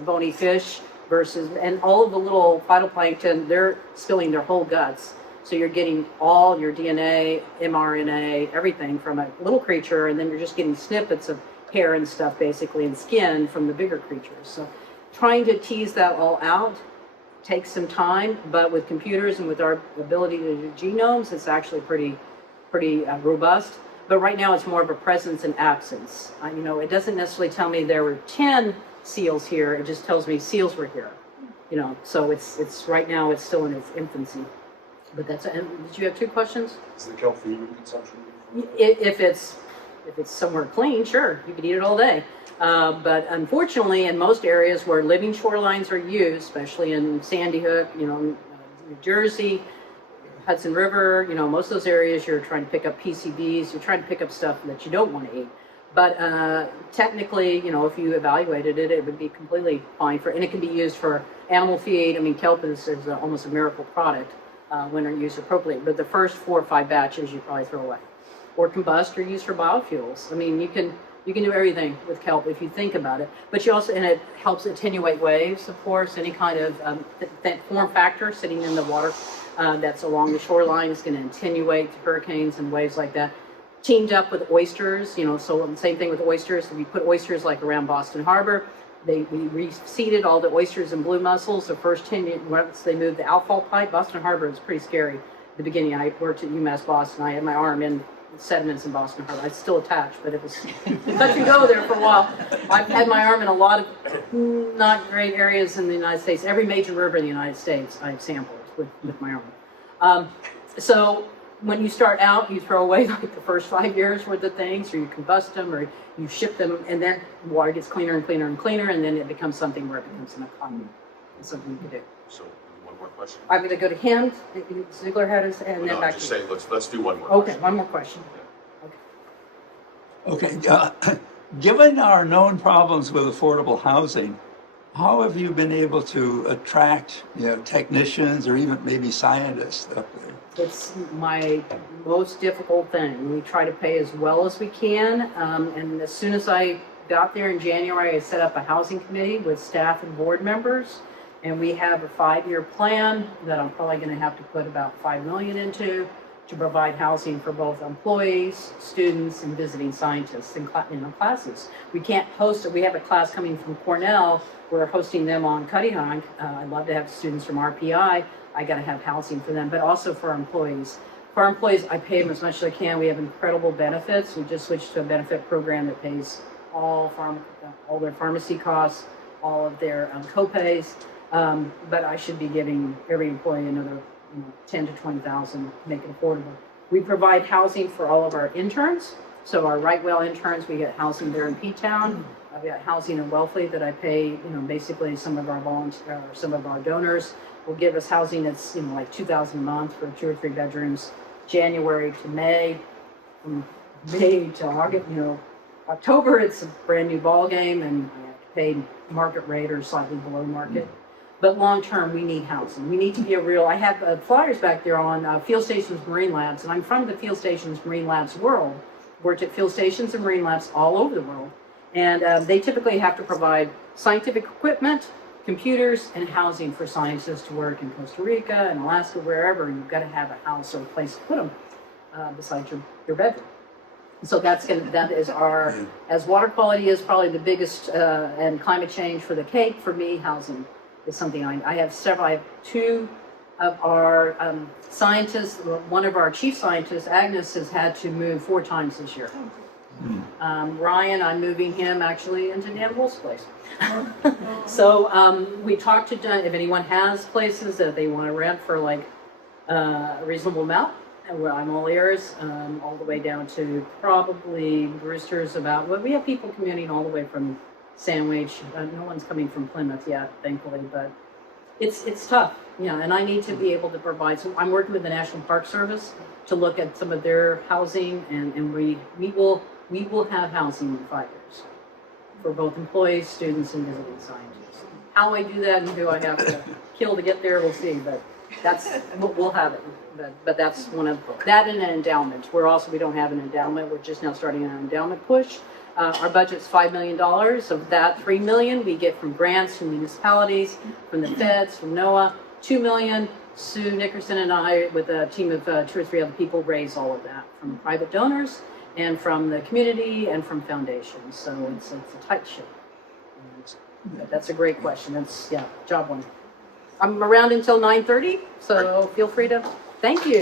bony fish versus, and all of the little phytoplankton, they're spilling their whole guts. So you're getting all your DNA, mRNA, everything from a little creature, and then you're just getting snippets of hair and stuff basically, and skin from the bigger creatures. So trying to tease that all out takes some time, but with computers and with our ability to do genomes, it's actually pretty robust. But right now it's more of a presence and absence. It doesn't necessarily tell me there were 10 seals here, it just tells me seals were here. So it's right now it's still in its infancy. But that's, and did you have two questions? Is the kelp for human consumption? If it's somewhere clean, sure, you could eat it all day. But unfortunately, in most areas where living shorelines are used, especially in Sandy Hook, New Jersey, Hudson River, most of those areas, you're trying to pick up PCBs, you're trying to pick up stuff that you don't want to eat. But technically, if you evaluated it, it would be completely fine and it can be used for animal feed. I mean, kelp is almost a miracle product when they're used appropriately. But the first 4 or 5 batches, you probably throw away, or combust, or use for biofuels. I mean, you can do everything with kelp if you think about it. But you also, and it helps attenuate waves, of course. Any kind of that form factor sitting in the water that's along the shoreline is going to attenuate hurricanes and waves like that. Teamed up with oysters, so the same thing with oysters. We put oysters like around Boston Harbor. We reseeded all the oysters and blue mussels. The first 10 years, once they moved the outfall pipe, Boston Harbor was pretty scary. At the beginning, I worked at UMass Boston. I had my arm in sediments in Boston Harbor. I was still attached, but it was touch and go there for a while. I've had my arm in a lot of not great areas in the United States. Every major river in the United States, I've sampled with my arm. So when you start out, you throw away like the first 5 years worth of things, or you combust them, or you ship them, and then water gets cleaner and cleaner and cleaner, and then it becomes something where it becomes an economy. It's something you can do. So, one more question? I'm going to go to him. Ziegler had his, and then No, back just to you. say, let's do one more Okay, question. one more question. Okay, given our known problems with affordable housing, how have you been able to attract, technicians or even maybe scientists up there? It's my most difficult thing. We try to pay as well as we can. And as soon as I got there in January, I set up a housing committee with staff and board members. And we have a 5-year plan that I'm probably going to have to put about $5 million into to provide housing for both employees, students, and visiting scientists in classes. We can't host it. We have a class coming from Cornell. We're hosting them on Cuttyhonk. I'd love to have students from RPI. I got to have housing for them, but also for our employees. For our employees, I pay them as much as I can. We have incredible benefits. We just switched to a benefit program that pays all their pharmacy costs, all of their co-pays. But I should be giving every employee another 10 to 20,000 to make it affordable. We provide housing for all of our interns. So our right whale interns, we get housing there in P-Town. I've got housing in Wellfleet that I pay, basically some of our volunteers, some of our donors will give us housing that's, like $2,000 a month for 2 or 3 bedrooms, January to May, from May to August, October, it's a brand new ball game and I have to pay market rate or slightly below market. But long term, we need housing. We need to be I have flyers back there on Field Stations Marine Labs, and I'm from the Field Stations Marine Labs world. Worked at field stations and marine labs all over the world. And they typically have to provide scientific equipment, computers, and housing for scientists to work in Costa Rica and Alaska, wherever. You've got to have a house or a place to put them besides your bedroom. So that is our, as water quality is probably the biggest, and climate change for the Cape, for me, housing is something I have several. I have 2 of our scientists. One of our chief scientists, Agnes, has had to move 4 times this year. Ryan, I'm moving him actually into Dan Wolf's place. So we talked to if anyone has places that they want to rent for like a reasonable amount. I'm all ears, all the way down to probably Brewster's we have people commuting all the way from Sandwich. No one's coming from Plymouth yet, thankfully, but it's tough, and I need to be able to provide some. I'm working with the National Park Service to look at some of their housing, and we will have housing in 5 years for both employees, students, and visiting scientists. How I do that and who I have to kill to get there, we'll see, but we'll have it. But that's one of that and an endowment. We don't have an endowment. We're just now starting an endowment push. Our budget's $5 million. Of that, $3 million we get from grants from municipalities, from the feds, from NOAA. $2 million. Sue Nickerson and I, with a team of 2 or 3 other people, raise all of that from private donors and from the community and from foundations. So it's a tight ship. But that's a great question. That's job one. I'm around until 9:30, so feel free to. Thank you.